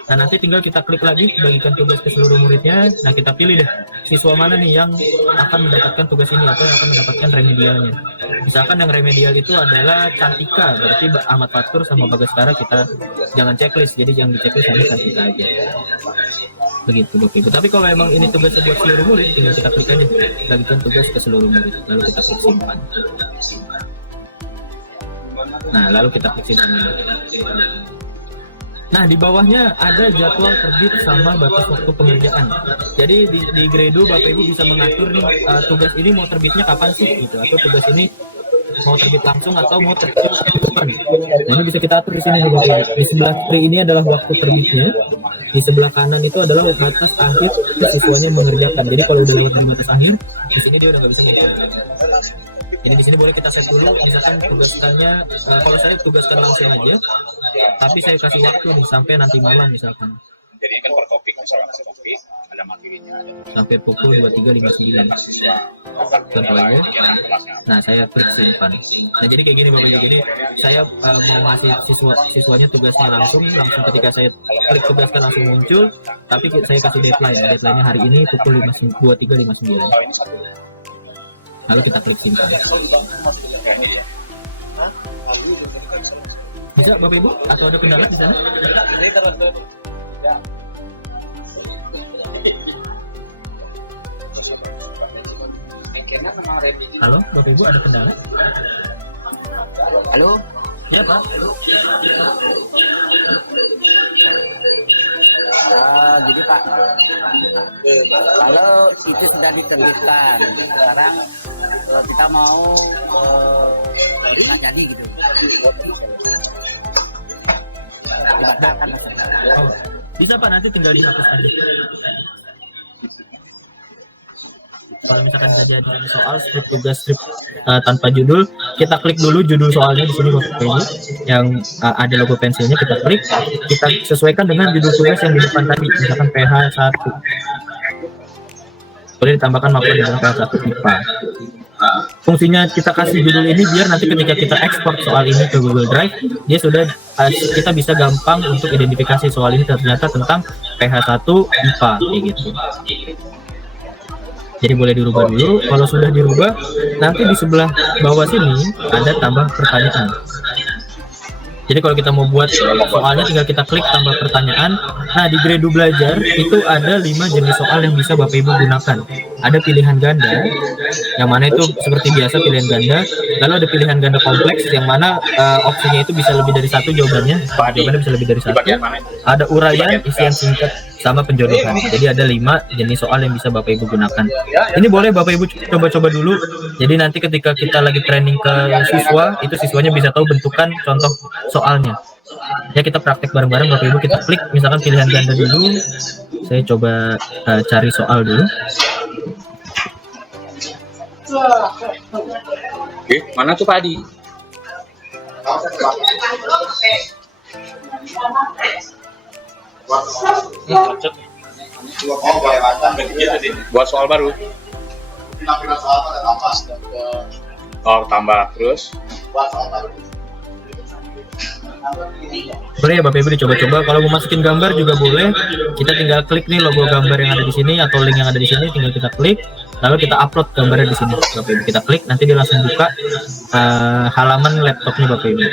Nah, nanti tinggal kita klik lagi bagikan tugas ke seluruh muridnya. Nah, kita pilih deh siswa mana nih yang akan mendapatkan tugas ini atau yang akan mendapatkan remedialnya. Misalkan yang remedial itu adalah Cantika, berarti Ahmad Fatur sama Bagaskara kita jangan checklist, jadi jangan di checklist, hanya Cantika aja. Begitu Bapak Ibu. Tapi kalau emang ini tugasnya buat seluruh murid, tinggal kita klik aja bagikan tugas ke seluruh murid, lalu kita klik simpan. Nah, lalu kita klik simpan. Nah, di bawahnya ada jadwal terbit sama batas waktu pengerjaan. Jadi di Gradle Bapak Ibu bisa mengatur nih tugas ini mau terbitnya kapan sih gitu, atau tugas ini mau terbit langsung atau mau terbit kapan. Nah, ini bisa kita atur di sini Bapak Ibu. Di sebelah kiri ini adalah waktu terbitnya. Di sebelah kanan itu adalah batas akhir siswanya mengerjakan. Jadi kalau udah lewat dari batas akhir, di sini dia udah nggak bisa mengerjakan. Jadi di sini boleh kita set dulu, misalkan tugaskannya, kalau saya tugaskan langsung aja, tapi saya kasih waktu nih sampai nanti malam misalkan. Jadi kan per topik. soal topik, ada materinya, ada sampai pukul 23.59 contohnya. Nah, saya klik simpan. Nah, jadi kayak gini Bapak Ibu, gini saya mau ngasih siswanya tugasnya langsung ketika saya klik tugasnya langsung muncul, tapi saya kasih deadline-nya hari ini pukul 23.59. Lalu kita klik simpan. Bisa Bapak Ibu, atau ada kendala di sana? Halo Bapak Ibu, ada kendala? Halo? Ya Pak. Jadi Pak, kalau itu sudah diterbitkan, sekarang kita mau nggak jadi gitu. Dibatalkan maksudnya. Oh, bisa Pak, nanti tinggal dihapus aja. Kalau misalkan saja ada soal strip tanpa judul, kita klik dulu judul soalnya di sini Bapak Ibu, yang ada logo pensilnya, kita klik, kita sesuaikan dengan judul tugas yang di depan tadi, misalkan PH 1. Boleh ditambahkan maupun dengan PH 1 IPA. Fungsinya kita kasih judul ini biar nanti ketika kita ekspor soal ini ke Google Drive, dia sudah kita bisa gampang untuk identifikasi soal ini ternyata tentang PH 1 IPA kayak gitu. Jadi boleh dirubah dulu. Kalau sudah dirubah, nanti di sebelah bawah sini ada tambah pertanyaan. Jadi kalau kita mau buat soalnya, tinggal kita klik tambah pertanyaan. Nah, di Grade Belajar itu ada 5 jenis soal yang bisa Bapak Ibu gunakan. Ada pilihan ganda, yang mana itu seperti biasa pilihan ganda. Lalu ada pilihan ganda kompleks, yang mana opsinya itu bisa lebih dari satu jawabannya. Jawabannya bisa lebih dari satu. Ada uraian, isian singkat, sama penjodohan. Jadi ada 5 jenis soal yang bisa Bapak Ibu gunakan. Ini boleh Bapak Ibu coba-coba dulu. Jadi nanti ketika kita lagi training ke siswa, itu siswanya bisa tahu bentukan contoh soalnya. Ya, kita praktek bareng-bareng Bapak Ibu. Kita klik misalkan pilihan ganda dulu. Saya coba cari soal dulu. Oke, mana tuh Pak Adi? Buat soal baru. Oh, tambah terus. Boleh ya Bapak Ibu dicoba-coba. Kalau mau masukin gambar juga boleh. Kita tinggal klik nih logo gambar yang ada di sini atau link yang ada di sini, tinggal kita klik. Lalu kita upload gambarnya di sini. Bapak Ibu kita klik, nanti dia langsung buka halaman laptopnya Bapak Ibu.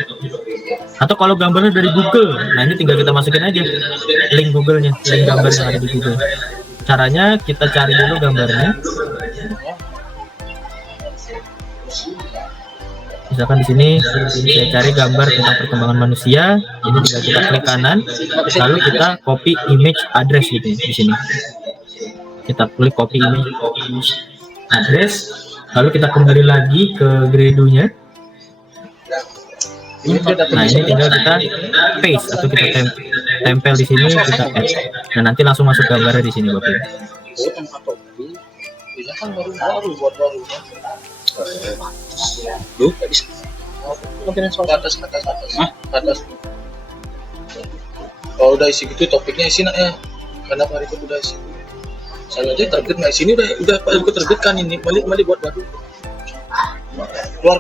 Atau kalau gambarnya dari Google, nah ini tinggal kita masukin aja link Google-nya, link gambar yang ada di Google. Caranya kita cari dulu gambarnya. Misalkan di sini saya cari gambar tentang perkembangan manusia, jadi tinggal kita klik kanan, lalu kita copy image address gitu di sini. Kita klik copy image address, lalu kita kembali lagi ke Gradle-nya. Nah, ini tinggal kita paste atau kita tempel di sini, kita add. Nah, nanti langsung masuk gambarnya di sini Bapak Ibu. Kan baru buat baru. Duh, nggak bisa. Mungkin soal atas. Kalau udah isi gitu, topiknya isi nak ya. Karena hari itu udah isi. Saya aja terbit nggak isi ini udah Pak Ibu terbitkan ini. Balik buat baru. Keluar.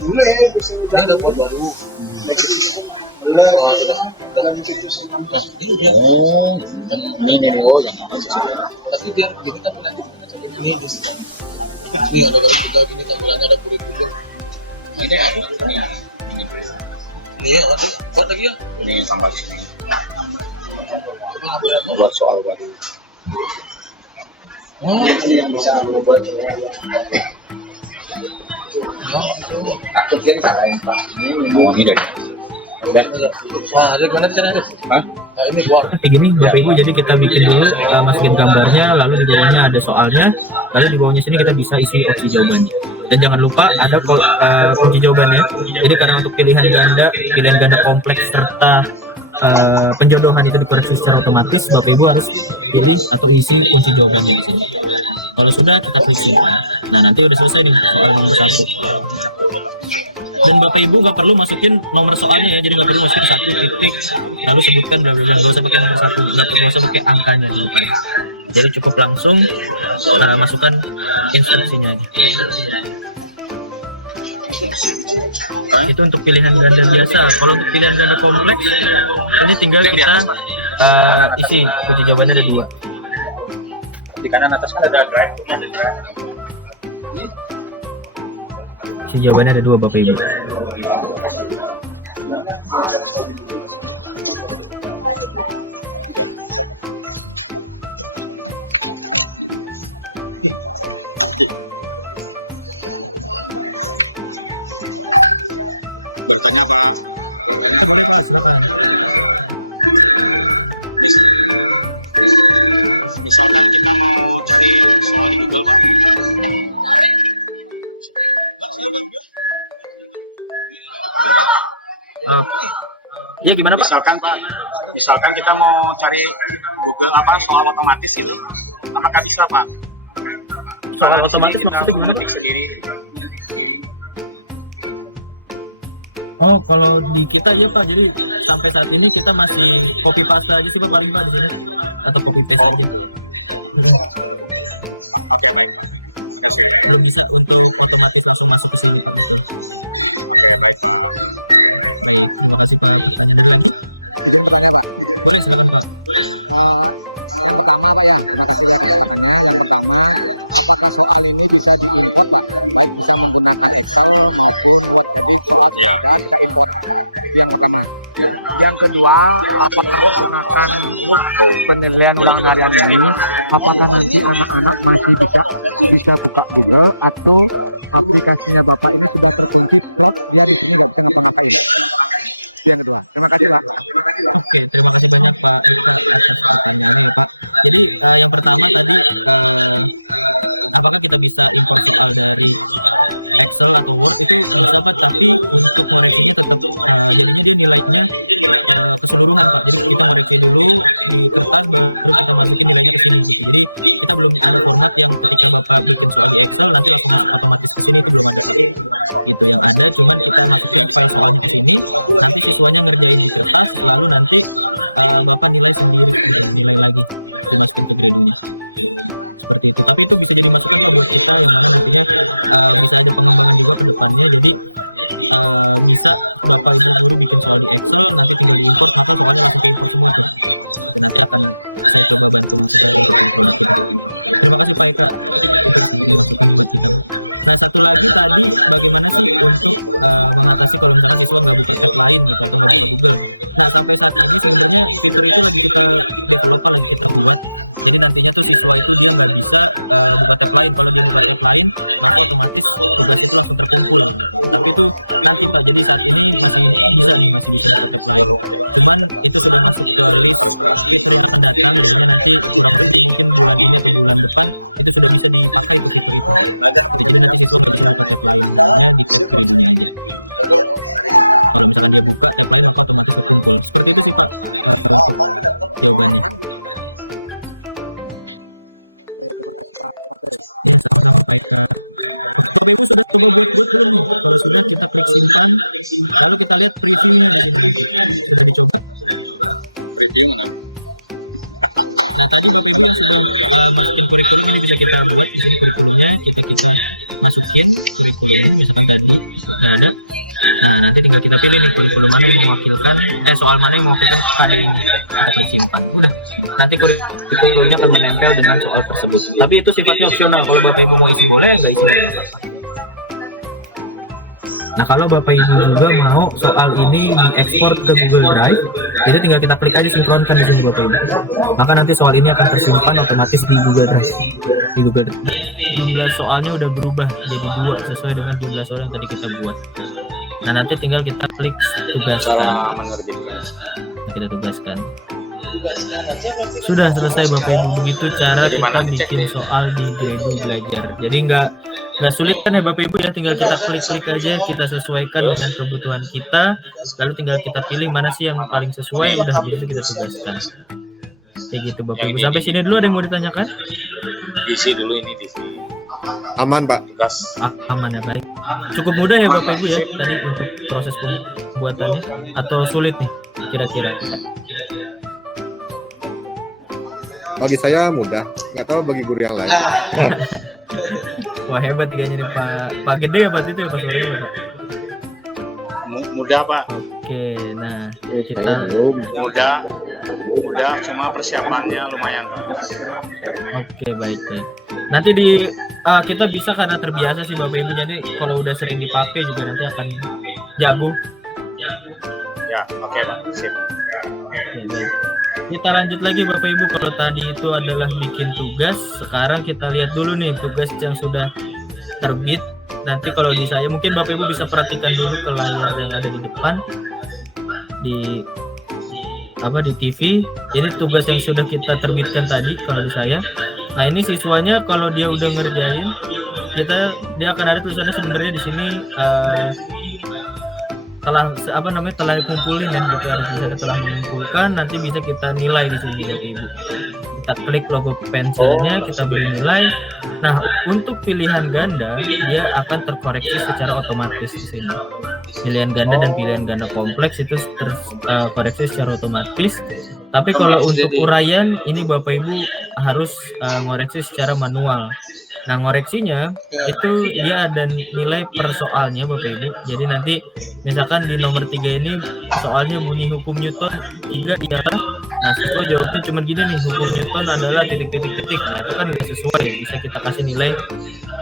Dulu ya, udah ada buat baru. Ini oh yang Tapi biar kita punya ini ada kita gini tampilannya ada kurikulum. Ini ada buat lagi ya. ini tambah sini. Coba Buat soal baru. yang bisa membuat Takut kan salahin Pak. Oh, ini deh. Wah, ada gimana caranya? Hah? Nah, ini buat Kayak gini Bapak Ibu, jadi kita bikin dulu, masukin gambarnya, lalu di bawahnya ada soalnya, lalu di bawahnya sini kita bisa isi opsi jawabannya. Dan jangan lupa ada kunci jawabannya. Jadi karena untuk pilihan ganda kompleks serta penjodohan itu dikoreksi secara otomatis, Bapak Ibu harus pilih atau isi kunci jawabannya di sini. Kalau sudah, kita klik simpan. Nah, nanti udah selesai nih soal nomor 1. Dan dan Bapak Ibu nggak perlu masukin nomor soalnya ya, jadi nggak perlu masukin 1 titik lalu sebutkan bla bla bla, nggak usah pakai nomor 1, nggak usah pakai angkanya. Jadi cukup langsung masukkan instruksinya aja. Itu untuk pilihan ganda biasa. Kalau untuk pilihan ganda kompleks, ini tinggal kita isi kunci jawabannya ada 2. Di kanan atas kan ada drive. Kunci jawabannya ada 2 Bapak Ibu. Ya gimana Pak? Misalkan kita mau cari Google soal otomatis gitu. Apakah bisa Pak? Soal otomatis kita gimana sendiri? Oh, kalau di kita ya Pak, jadi sampai saat ini kita masih copy paste aja sih Pak, di sini atau copy paste aja. Belum bisa itu otomatis langsung masuk ke sini. Penilaian ulang harian ini, apakah nanti anak-anak masih bisa buka Google atau aplikasinya bapaknya sudah nanti tinggal kita pilih nih kurikulum mana yang mewakilkan, soal mana yang mewakilkan ada yang disimpan. Nanti kurikulumnya akan menempel dengan soal tersebut. Tapi itu sifatnya opsional. Kalau Bapak Ibu mau ini boleh, nggak ini. Nah, kalau Bapak Ibu juga mau soal ini diekspor ke Google Drive, itu tinggal kita klik aja sinkronkan di sini Bapak Ibu. Maka nanti soal ini akan tersimpan otomatis di Google Drive. Di Google Drive. Jumlah soalnya udah berubah jadi 2 sesuai dengan jumlah soal yang tadi kita buat. Nah, nanti tinggal kita klik tugaskan. Nah, kita tugaskan. Sudah selesai Bapak Ibu, begitu cara kita bikin soal di Gredu Belajar. Jadi nggak sulit kan ya Bapak Ibu ya, tinggal kita klik-klik aja, kita sesuaikan dengan kebutuhan kita, lalu tinggal kita pilih mana sih yang paling sesuai, udah gitu kita tugaskan. Kayak gitu Bapak Ibu. Sampai sini dulu ada yang mau ditanyakan? Isi dulu ini di sini. Aman Pak. tugas. Aman ya, baik. Cukup mudah ya Bapak Ibu ya tadi untuk proses pembuatannya atau sulit nih kira-kira? Bagi saya mudah, nggak tahu bagi guru yang lain. Wah hebat kayaknya nih Pak Gede ya Pak itu ya Pak Sore ya Pak. Mudah Pak, Oke, nah Saya kita belum. mudah cuma persiapannya lumayan. oke baik. Nanti kita bisa karena terbiasa sih Bapak Ibu, jadi kalau udah sering dipakai juga nanti akan jago. Ya, oke Pak, sip. Oke, baik. Kita lanjut lagi Bapak Ibu, kalau tadi itu adalah bikin tugas, sekarang kita lihat dulu nih tugas yang sudah terbit. Nanti kalau di saya mungkin Bapak Ibu bisa perhatikan dulu ke layar yang ada di depan di TV. Ini tugas yang sudah kita terbitkan tadi kalau di saya. Nah, ini siswanya kalau dia udah ngerjain, dia akan ada tulisannya sebenarnya di sini telah kumpulin ya, gitu, ada tulisannya telah mengumpulkan. Nanti bisa kita nilai di sini Bapak Ibu. Kita klik logo pensilnya, kita beri nilai. Nah, untuk pilihan ganda dia akan terkoreksi secara otomatis di sini. Pilihan ganda dan pilihan ganda kompleks itu terkoreksi secara otomatis. Tapi kalau untuk uraian ini Bapak Ibu harus ngoreksi secara manual. Nah, ngoreksinya itu dia ada nilai per soalnya Bapak Ibu. Jadi nanti misalkan di nomor 3 ini soalnya bunyi hukum Newton 3 ialah, nah siswa jawabnya cuma gini nih, hukum Newton adalah titik-titik-titik. Nah, itu kan nggak sesuai, bisa kita kasih nilai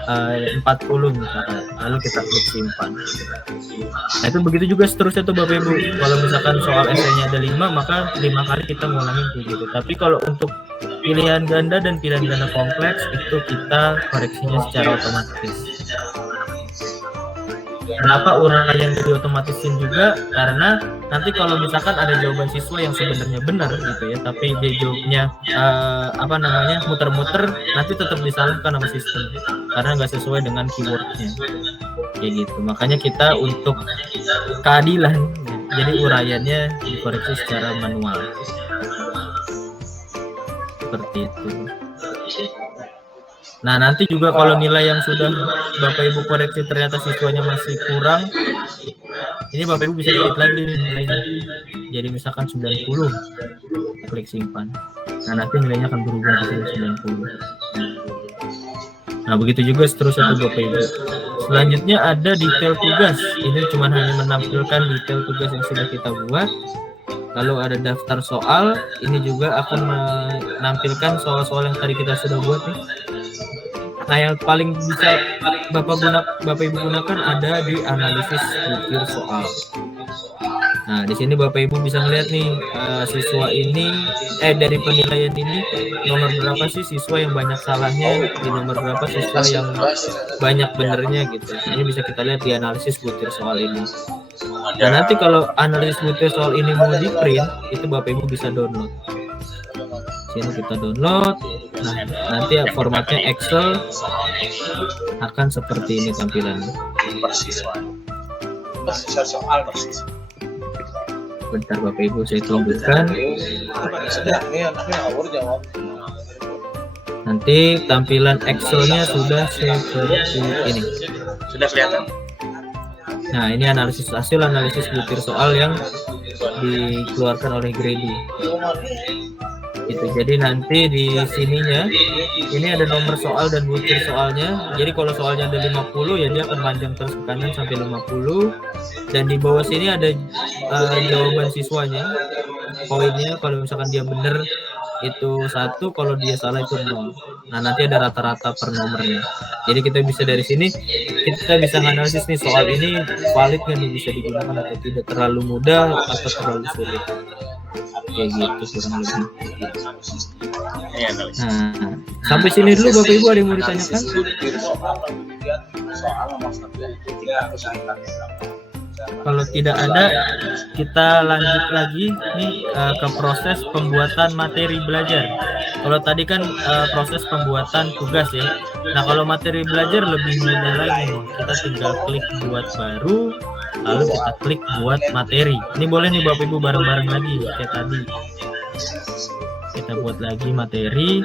40 misalkan. Lalu kita klik simpan. Nah, itu begitu juga seterusnya tuh Bapak Ibu. Kalau misalkan soal esainya ada 5, maka 5 kali kita ngulangin begitu. Tapi kalau untuk pilihan ganda dan pilihan ganda kompleks itu kita koreksinya secara otomatis. Kenapa uraian diotomatisin juga? Karena nanti kalau misalkan ada jawaban siswa yang sebenarnya benar gitu ya, tapi dia jawabnya muter-muter, nanti tetap disalahkan sama sistem karena nggak sesuai dengan keywordnya, kayak gitu. Makanya kita untuk keadilan, jadi uraiannya dikoreksi secara manual. Seperti itu. Nah, nanti juga kalau nilai yang sudah Bapak Ibu koreksi ternyata siswanya masih kurang, ini Bapak Ibu bisa edit lagi nih nilainya. Jadi misalkan 90, klik simpan. Nah, nanti nilainya akan berubah jadi 90. Nah, begitu juga seterusnya tuh Bapak Ibu. Selanjutnya ada detail tugas. Ini cuma hanya menampilkan detail tugas yang sudah kita buat. Lalu ada daftar soal, ini juga akan menampilkan soal-soal yang tadi kita sudah buat nih. Nah, yang paling bisa Bapak Ibu gunakan ada di analisis butir soal. Nah, di sini Bapak Ibu bisa melihat nih siswa ini dari penilaian ini nomor berapa sih siswa yang banyak salahnya, di nomor berapa siswa yang banyak benernya gitu. Ini bisa kita lihat di analisis butir soal ini. Dan nanti kalau analisis butir soal ini mau di print, itu Bapak Ibu bisa download. Sini kita download. Nah, nanti formatnya Excel akan seperti ini tampilannya. Persis soal persis. Bentar Bapak Ibu saya tunjukkan. Nanti tampilan Excelnya sudah seperti ini. Sudah kelihatan. Nah, ini hasil analisis butir soal yang dikeluarkan oleh Grady. Itu. Jadi nanti di sininya ini ada nomor soal dan butir soalnya. Jadi kalau soalnya ada 50 ya dia akan panjang terus ke kanan sampai 50. Dan di bawah sini ada jawaban siswanya. Poinnya kalau misalkan dia benar itu 1, kalau dia salah itu 0. Nah, nanti ada rata-rata per nomornya. Jadi kita bisa dari sini kita bisa analisis nih soal ini valid nggak nih, bisa digunakan atau tidak, terlalu mudah atau terlalu sulit. Kayak gitu kurang lebih. Nah, sampai sini dulu Bapak Ibu, ada yang mau ditanyakan? Kalau tidak ada, kita lanjut lagi nih ke proses pembuatan materi belajar. Kalau tadi kan proses pembuatan tugas ya. Nah, kalau materi belajar lebih mudah lagi. Kita tinggal klik buat baru, lalu kita klik buat materi. Ini boleh nih Bapak Ibu bareng-bareng lagi kayak tadi. Kita buat lagi materi.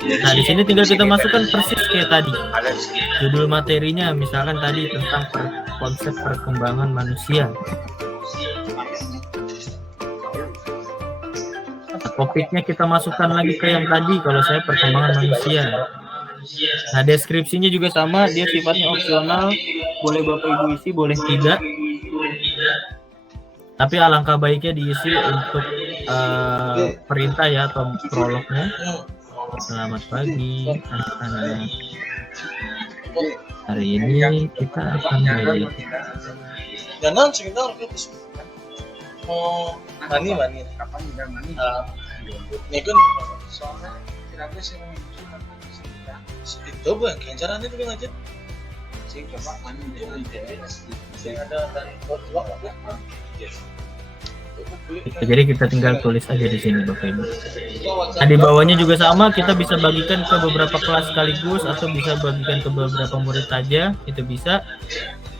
Nah di sini tinggal kita masukkan persis kayak tadi. Ada di sini. Judul materinya misalkan tadi tentang konsep perkembangan manusia. Topiknya kita masukkan lagi ke yang tadi, kalau saya perkembangan manusia. Nah deskripsinya juga sama, dia sifatnya opsional, boleh Bapak Ibu isi, boleh tidak. Tapi alangkah baiknya diisi untuk perintah ya atau prolognya. Selamat pagi anak-anak. Hari ini kita akan belajar. Jangan sekitar mani. Ini kan soalnya kira-kira sih itu bukan kencarannya dulu aja. Sih coba mani ada dari Jadi kita tinggal tulis aja di sini Bapak Ibu. Nah di bawahnya juga sama, kita bisa bagikan ke beberapa kelas sekaligus atau bisa bagikan ke beberapa murid saja, itu bisa.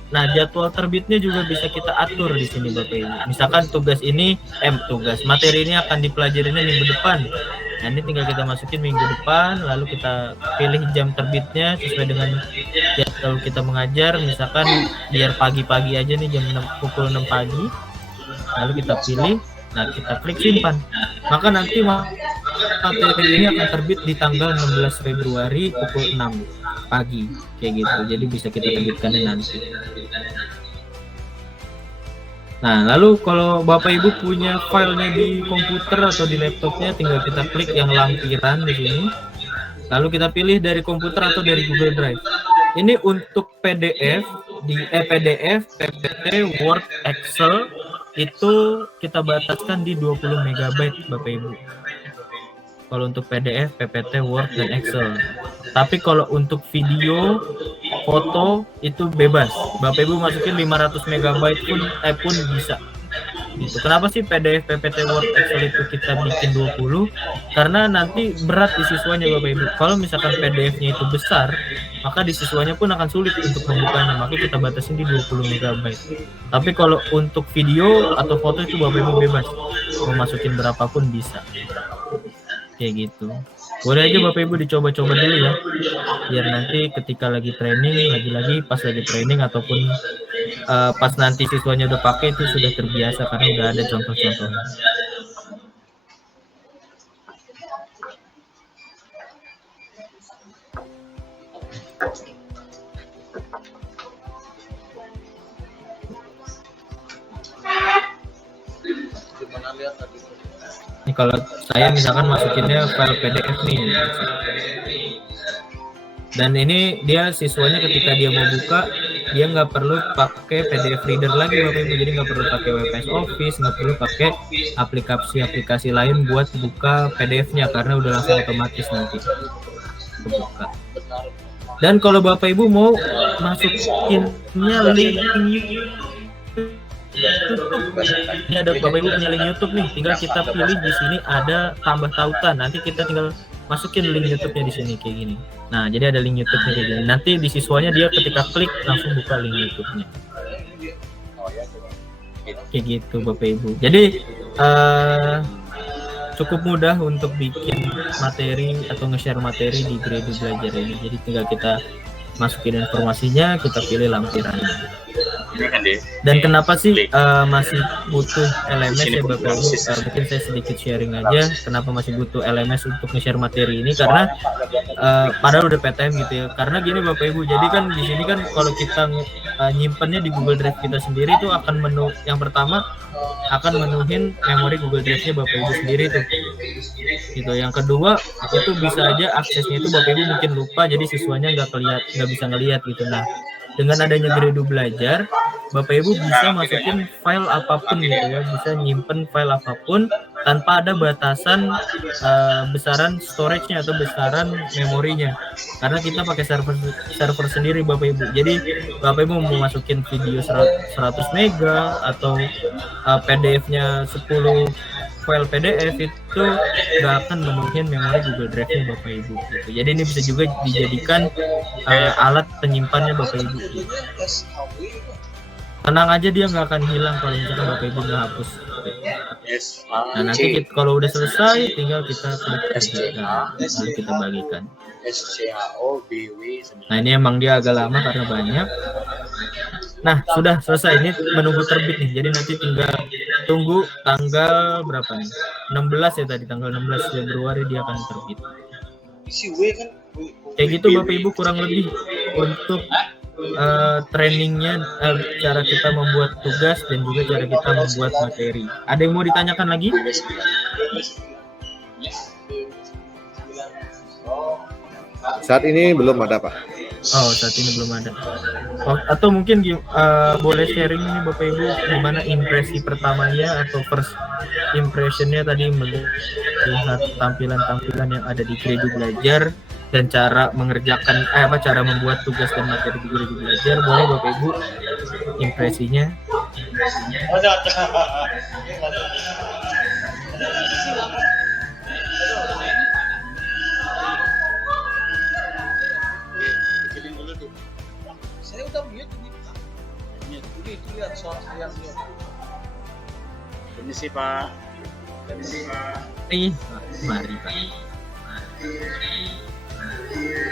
Nah jadwal terbitnya juga bisa kita atur di sini Bapak Ibu. Misalkan tugas ini, materi ini akan dipelajarinya minggu depan. Nah ini tinggal kita masukin minggu depan, lalu kita pilih jam terbitnya sesuai dengan jadwal kita mengajar. Misalkan biar pagi-pagi aja nih pukul 6 pagi. Lalu kita pilih, nah kita klik simpan. Maka nanti materi ini akan terbit di tanggal 16 Februari pukul 6 pagi kayak gitu. Jadi bisa kita terbitkan nanti. Nah lalu kalau Bapak Ibu punya filenya di komputer atau di laptopnya, tinggal kita klik yang lampiran di sini. Lalu kita pilih dari komputer atau dari Google Drive. Ini untuk PDF PDF, PPT, Word, Excel itu kita bataskan di 20 MB Bapak Ibu. Kalau untuk PDF, PPT, Word, dan Excel. Tapi kalau untuk video, foto itu bebas. Bapak Ibu masukin 500 MB pun bisa. Gitu. Kenapa sih PDF, PPT, Word, Excel itu kita bikin 20? Karena nanti berat di siswanya Bapak Ibu. Kalau misalkan PDF-nya itu besar, maka di siswanya pun akan sulit untuk membukanya. Maka kita batasin di 20 MB. Tapi kalau untuk video atau foto itu Bapak Ibu bebas. Mau masukin berapapun bisa. Kayak gitu. Boleh aja Bapak Ibu dicoba-coba dulu ya. Biar nanti ketika lagi training, lagi-lagi pas lagi training ataupun pas nanti siswanya udah pakai itu sudah terbiasa karena udah ada contoh-contohnya. Gimana lihat tadi? Ini kalau saya misalkan masukinnya file PDF nih. Dan ini dia siswanya ketika dia mau buka, dia nggak perlu pakai PDF reader lagi Bapak Ibu. Jadi nggak perlu pakai WPS Office, nggak perlu pakai aplikasi-aplikasi lain buat buka PDF-nya karena udah langsung otomatis nanti kebuka. Dan kalau Bapak Ibu mau masukinnya link ini ada Bapak Ibu punya link YouTube nih, tinggal kita pilih di sini ada tambah tautan. Nanti kita tinggal masukin link YouTube-nya di sini kayak gini. Nah, jadi ada link YouTube-nya kayak gini. Nanti di siswanya dia ketika klik langsung buka link YouTube-nya. Kayak gitu Bapak Ibu. Jadi cukup mudah untuk bikin materi atau nge-share materi di Grade Belajar ini. Jadi tinggal kita masukin informasinya, kita pilih lampirannya. Dan kenapa sih masih butuh LMS ya Bapak Ibu? Mungkin saya sedikit sharing aja kenapa masih butuh LMS untuk nge-share materi ini, karena padahal udah PTM gitu ya. Karena gini Bapak Ibu, jadi kan di sini kan kalau kita nyimpennya di Google Drive kita sendiri itu akan yang pertama akan menuhin memori Google Drive-nya Bapak Ibu sendiri tuh. Gitu. Yang kedua itu bisa aja aksesnya itu Bapak Ibu mungkin lupa, jadi siswanya nggak bisa ngelihat gitu. Nah, dengan adanya Grade Belajar, Bapak Ibu bisa masukin file apapun gitu ya, bisa nyimpen file apapun tanpa ada batasan besaran storage-nya atau besaran memorinya. Karena kita pakai server sendiri Bapak Ibu. Jadi Bapak Ibu mau masukin video 100 mega atau PDF-nya 10 file PDF itu nggak akan menuhin memori Google Drive-nya Bapak Ibu gitu. Jadi ini bisa juga dijadikan alat penyimpannya Bapak Ibu gitu. Tenang aja, dia nggak akan hilang kalau misalkan Bapak Ibu nggak hapus. Nah nanti kalau udah selesai tinggal kita klik lalu kita bagikan. SCAO BW. Nah ini emang dia agak lama karena banyak. Nah sudah selesai, ini menunggu terbit nih. Jadi nanti tinggal tunggu tanggal berapa nih? 16 ya tadi, tanggal 16 Februari dia akan terbit. Kayak gitu Bapak Ibu kurang lebih untuk trainingnya, cara kita membuat tugas dan juga cara kita membuat materi. Ada yang mau ditanyakan lagi? Saat ini belum ada, Pak. Oh, saat ini belum ada. Oh, atau mungkin boleh sharing nih Bapak Ibu gimana impresi pertamanya atau first impressionnya tadi melihat tampilan-tampilan yang ada di Kredu Belajar dan cara mengerjakan cara membuat tugas dan materi di Kredu Belajar. Boleh Bapak Ibu impresinya? Saya udah mute ini lihat soal saya. Permisi Pak. Nih, mari Pak.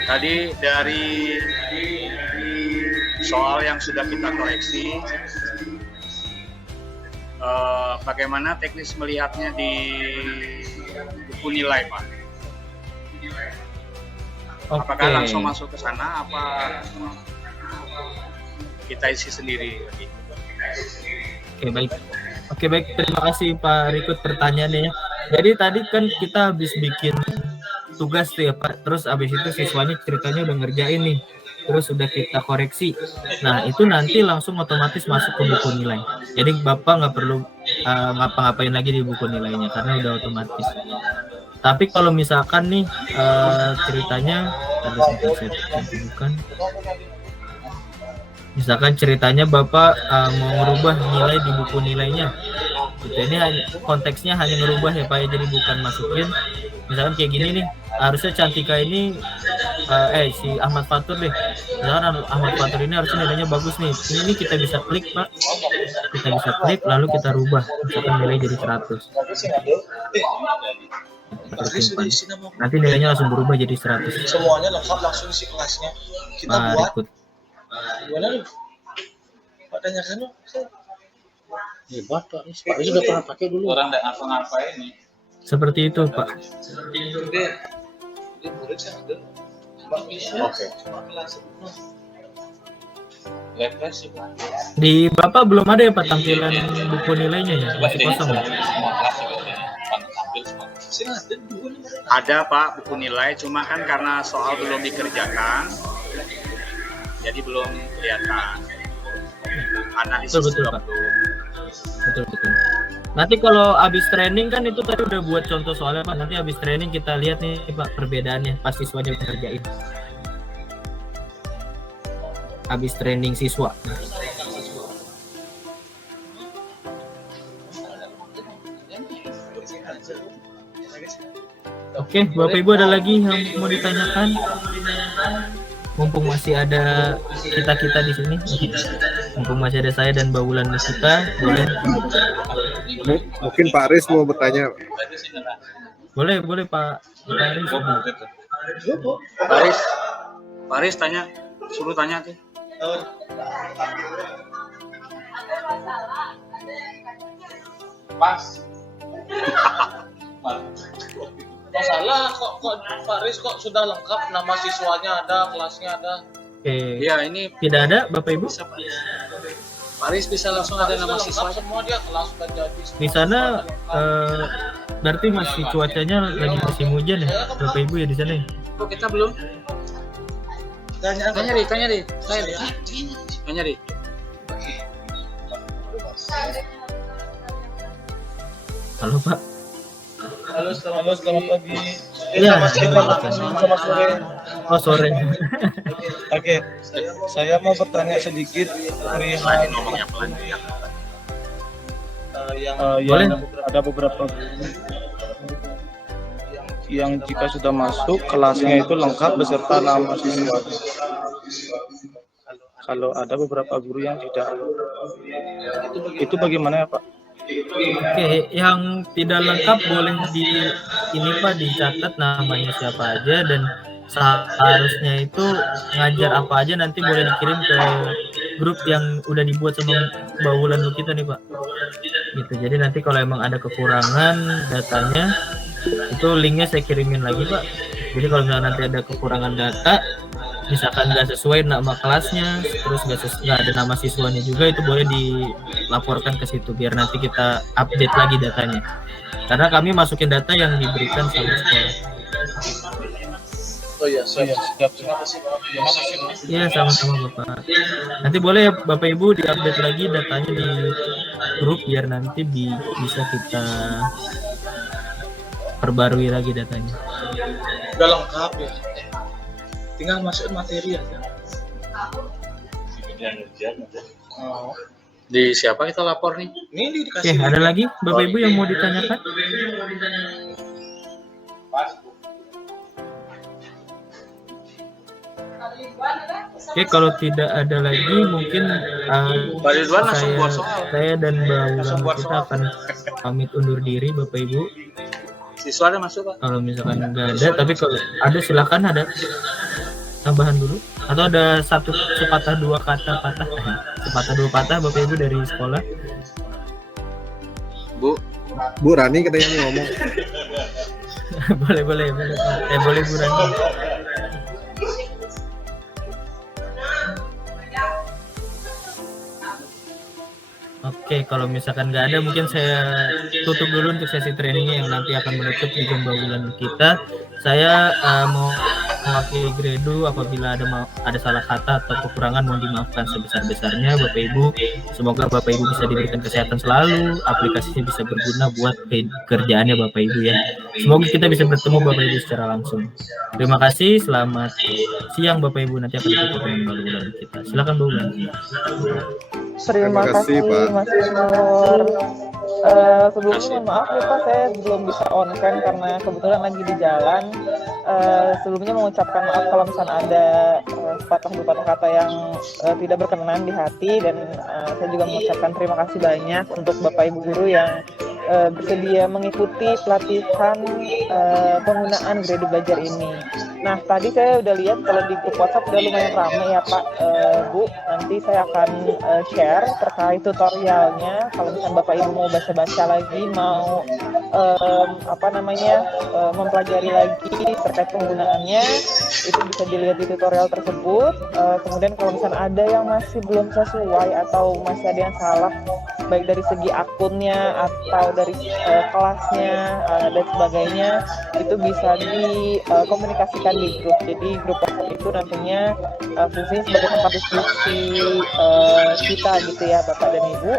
Tadi dari soal yang sudah kita koreksi, bagaimana teknis melihatnya di buku nilai, Pak? Apakah langsung masuk ke sana, apa kita isi sendiri? Oke baik, terima kasih Pak Rikut pertanyaannya. Jadi tadi kan kita habis bikin tugas tuh ya Pak, terus abis itu siswanya ceritanya udah ngerjain nih, terus udah kita koreksi. Nah itu nanti langsung otomatis masuk ke buku nilai. Jadi Bapak nggak perlu ngapa-ngapain lagi di buku nilainya karena udah otomatis. Tapi kalau misalkan nih ceritanya ada saya tunjukkan. Misalkan ceritanya Bapak mau merubah nilai di buku nilainya, gitu. Ini konteksnya hanya merubah ya Pak ya, jadi bukan masukin. Misalkan kayak gini nih, harusnya Cantika ini si Ahmad Fatur deh. Misalkan Ahmad Fatur ini harusnya nilainya bagus nih. Ini kita bisa klik Pak, kita bisa klik lalu kita rubah, misalkan nilai jadi 100. Nanti nilainya langsung berubah jadi 100. Semuanya lengkap langsung isi kelasnya. Kita Pak buat. Rikut. Gimana lu? Pak tanyakan lu. Hebat Pak, Pak sudah pernah pakai dulu. Orang tidak ngapa-ngapain nih. Seperti itu Pak. Dia murid saya ada. Oke. Lihat sih Pak. Di Bapak belum ada ya Pak tampilan buku nilainya ya? Masih kosong ya? Ada Pak buku nilai, cuma kan karena soal belum dikerjakan, jadi belum kelihatan. Analisis Betul, juga Pak. belum. Betul. Nanti kalau habis training kan itu tadi udah buat contoh soalnya Pak. Nanti habis training kita lihat nih Pak perbedaannya pas siswanya mengerjain. Habis training siswa. Oke, Bapak Ibu ada lagi yang mau ditanyakan? Mumpung masih ada kita di sini. Mumpung masih ada saya dan Mbak Wulan Musika, boleh? Mungkin Pak Aris mau bertanya. Boleh Pak Aris. Pak Aris tanya, suruh tanya tuh. Pas. Masalah kok Faris kok sudah lengkap, nama siswanya ada, kelasnya ada. Oke. Ya ini Tidak ada Bapak Ibu? Pak Aris bisa langsung ada nama siswa. Semua dia kelas sudah jadi. Di sana berarti masih cuacanya lagi musim hujan ya Bapak Ibu ya di sana ya? Kok kita belum? Tanya deh. Halo Pak. Halo, selamat pagi. Iya. Sama sore. Oh sore. Oke, saya mau bertanya sedikit perihal Ngomongnya pelan ya. Boleh. Ada beberapa yang jika sudah masuk kelasnya itu lengkap beserta nama siswa. Kalau ada beberapa guru yang tidak, itu bagaimana ya Pak? Oke, yang tidak lengkap boleh ini Pak dicatat namanya siapa aja, dan seharusnya itu ngajar apa aja nanti boleh dikirim ke grup yang udah dibuat sama Mbak Wulan kita nih Pak. Gitu. Jadi nanti kalau emang ada kekurangan datanya itu linknya saya kirimin lagi Pak. Jadi kalau misalnya nanti ada kekurangan data, misalkan nggak sesuai nama kelasnya, terus nggak ada nama siswanya juga, itu boleh dilaporkan ke situ biar nanti kita update lagi datanya. Karena kami masukin data yang diberikan sama sekolah. Oh iya, siap. Terima kasih Bapak. Iya, sama-sama Bapak. Nanti boleh ya Bapak Ibu diupdate lagi datanya di grup biar nanti bisa kita perbarui lagi datanya. Udah lengkap ya. Tinggal masukin materi aja. Oh. Di siapa kita lapor nih? Ini dikasih. Oke, ada lagi Bapak Ibu yang mau ditanyakan? Oke, kalau tidak ada lagi mungkin Pak Ridwan langsung buat soal. saya dan Mbak Wulan kita akan pamit undur diri Bapak Ibu. Siswa ada masuk Pak? Kalau misalkan nggak ada, tapi kalau ada silakan ada tambahan dulu. Atau ada sepatah dua kata sepatah dua patah Bapak Ibu dari sekolah. Bu Rani katanya mau ngomong. boleh Pak. Boleh Bu Rani. Oke, kalau misalkan nggak ada, mungkin saya tutup dulu untuk sesi trainingnya yang nanti akan menutup di Mbak Wulan kita. Saya mau mewakili Gredu apabila ada salah kata atau kekurangan mohon dimaafkan sebesar-besarnya Bapak Ibu. Semoga Bapak Ibu bisa diberikan kesehatan selalu, aplikasinya bisa berguna buat kerjaannya Bapak Ibu ya. Semoga kita bisa bertemu Bapak Ibu secara langsung. Terima kasih, selamat siang Bapak Ibu, nanti akan ditutup dengan Mbak Wulan kita. Silakan Mbak Wulan. Terima kasih Pak. Mas Nur. Sebelumnya mohon maaf ya Pak, saya belum bisa on cam karena kebetulan lagi di jalan. Sebelumnya mengucapkan maaf kalau misalnya ada sepatah dua patah kata yang tidak berkenan di hati, dan saya juga mengucapkan terima kasih banyak untuk Bapak Ibu guru yang bersedia mengikuti pelatihan penggunaan Gredu Belajar ini. Nah, tadi saya udah lihat kalau di grup WhatsApp udah lumayan ramai ya Pak, Bu. Nanti saya akan share terkait tutorialnya. Kalau misalnya Bapak Ibu mau baca-baca lagi, mau mempelajari lagi terkait penggunaannya, itu bisa dilihat di tutorial tersebut. Kemudian kalau misalnya ada yang masih belum sesuai atau masih ada yang salah, baik dari segi akunnya atau dari kelasnya dan sebagainya, itu bisa dikomunikasikan di grup. Jadi grup WhatsApp itu nantinya fungsinya sebagai tempat diskusi kita gitu ya Bapak dan Ibu.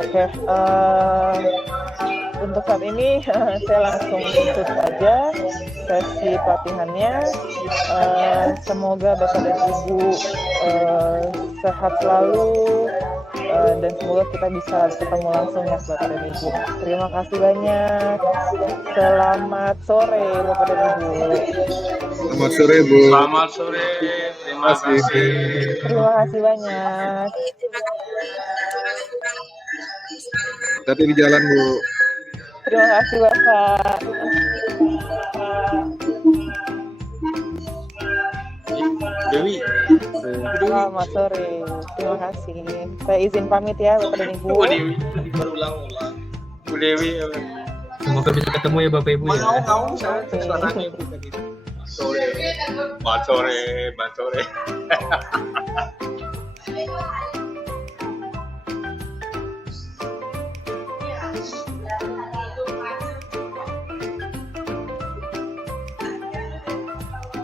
Oke, untuk saat ini saya langsung tutup aja sesi pelatihannya. Semoga Bapak dan Ibu sehat selalu, dan semoga kita bisa ketemu langsung ya Bapak dan Ibu. Terima kasih banyak. Selamat sore Bapak dan Ibu. Selamat sore Bu. Selamat sore. Terima kasih. Terima kasih banyak. Hati di jalan Bu. Terima kasih Bapak. Dewi. Selamat sore. Terima kasih. Saya izin pamit ya Bapak dan Ibu. Bu Dewi berulang-ulang. Bu Dewi. Semoga bisa ketemu ya Bapak Ibu ya. Mau saya suaranya begitu. Sore. Sore.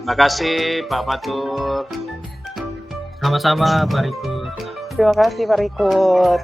Terima kasih Pak Fatur. Sama-sama Pak Rikut. Terima kasih Pak Rikut.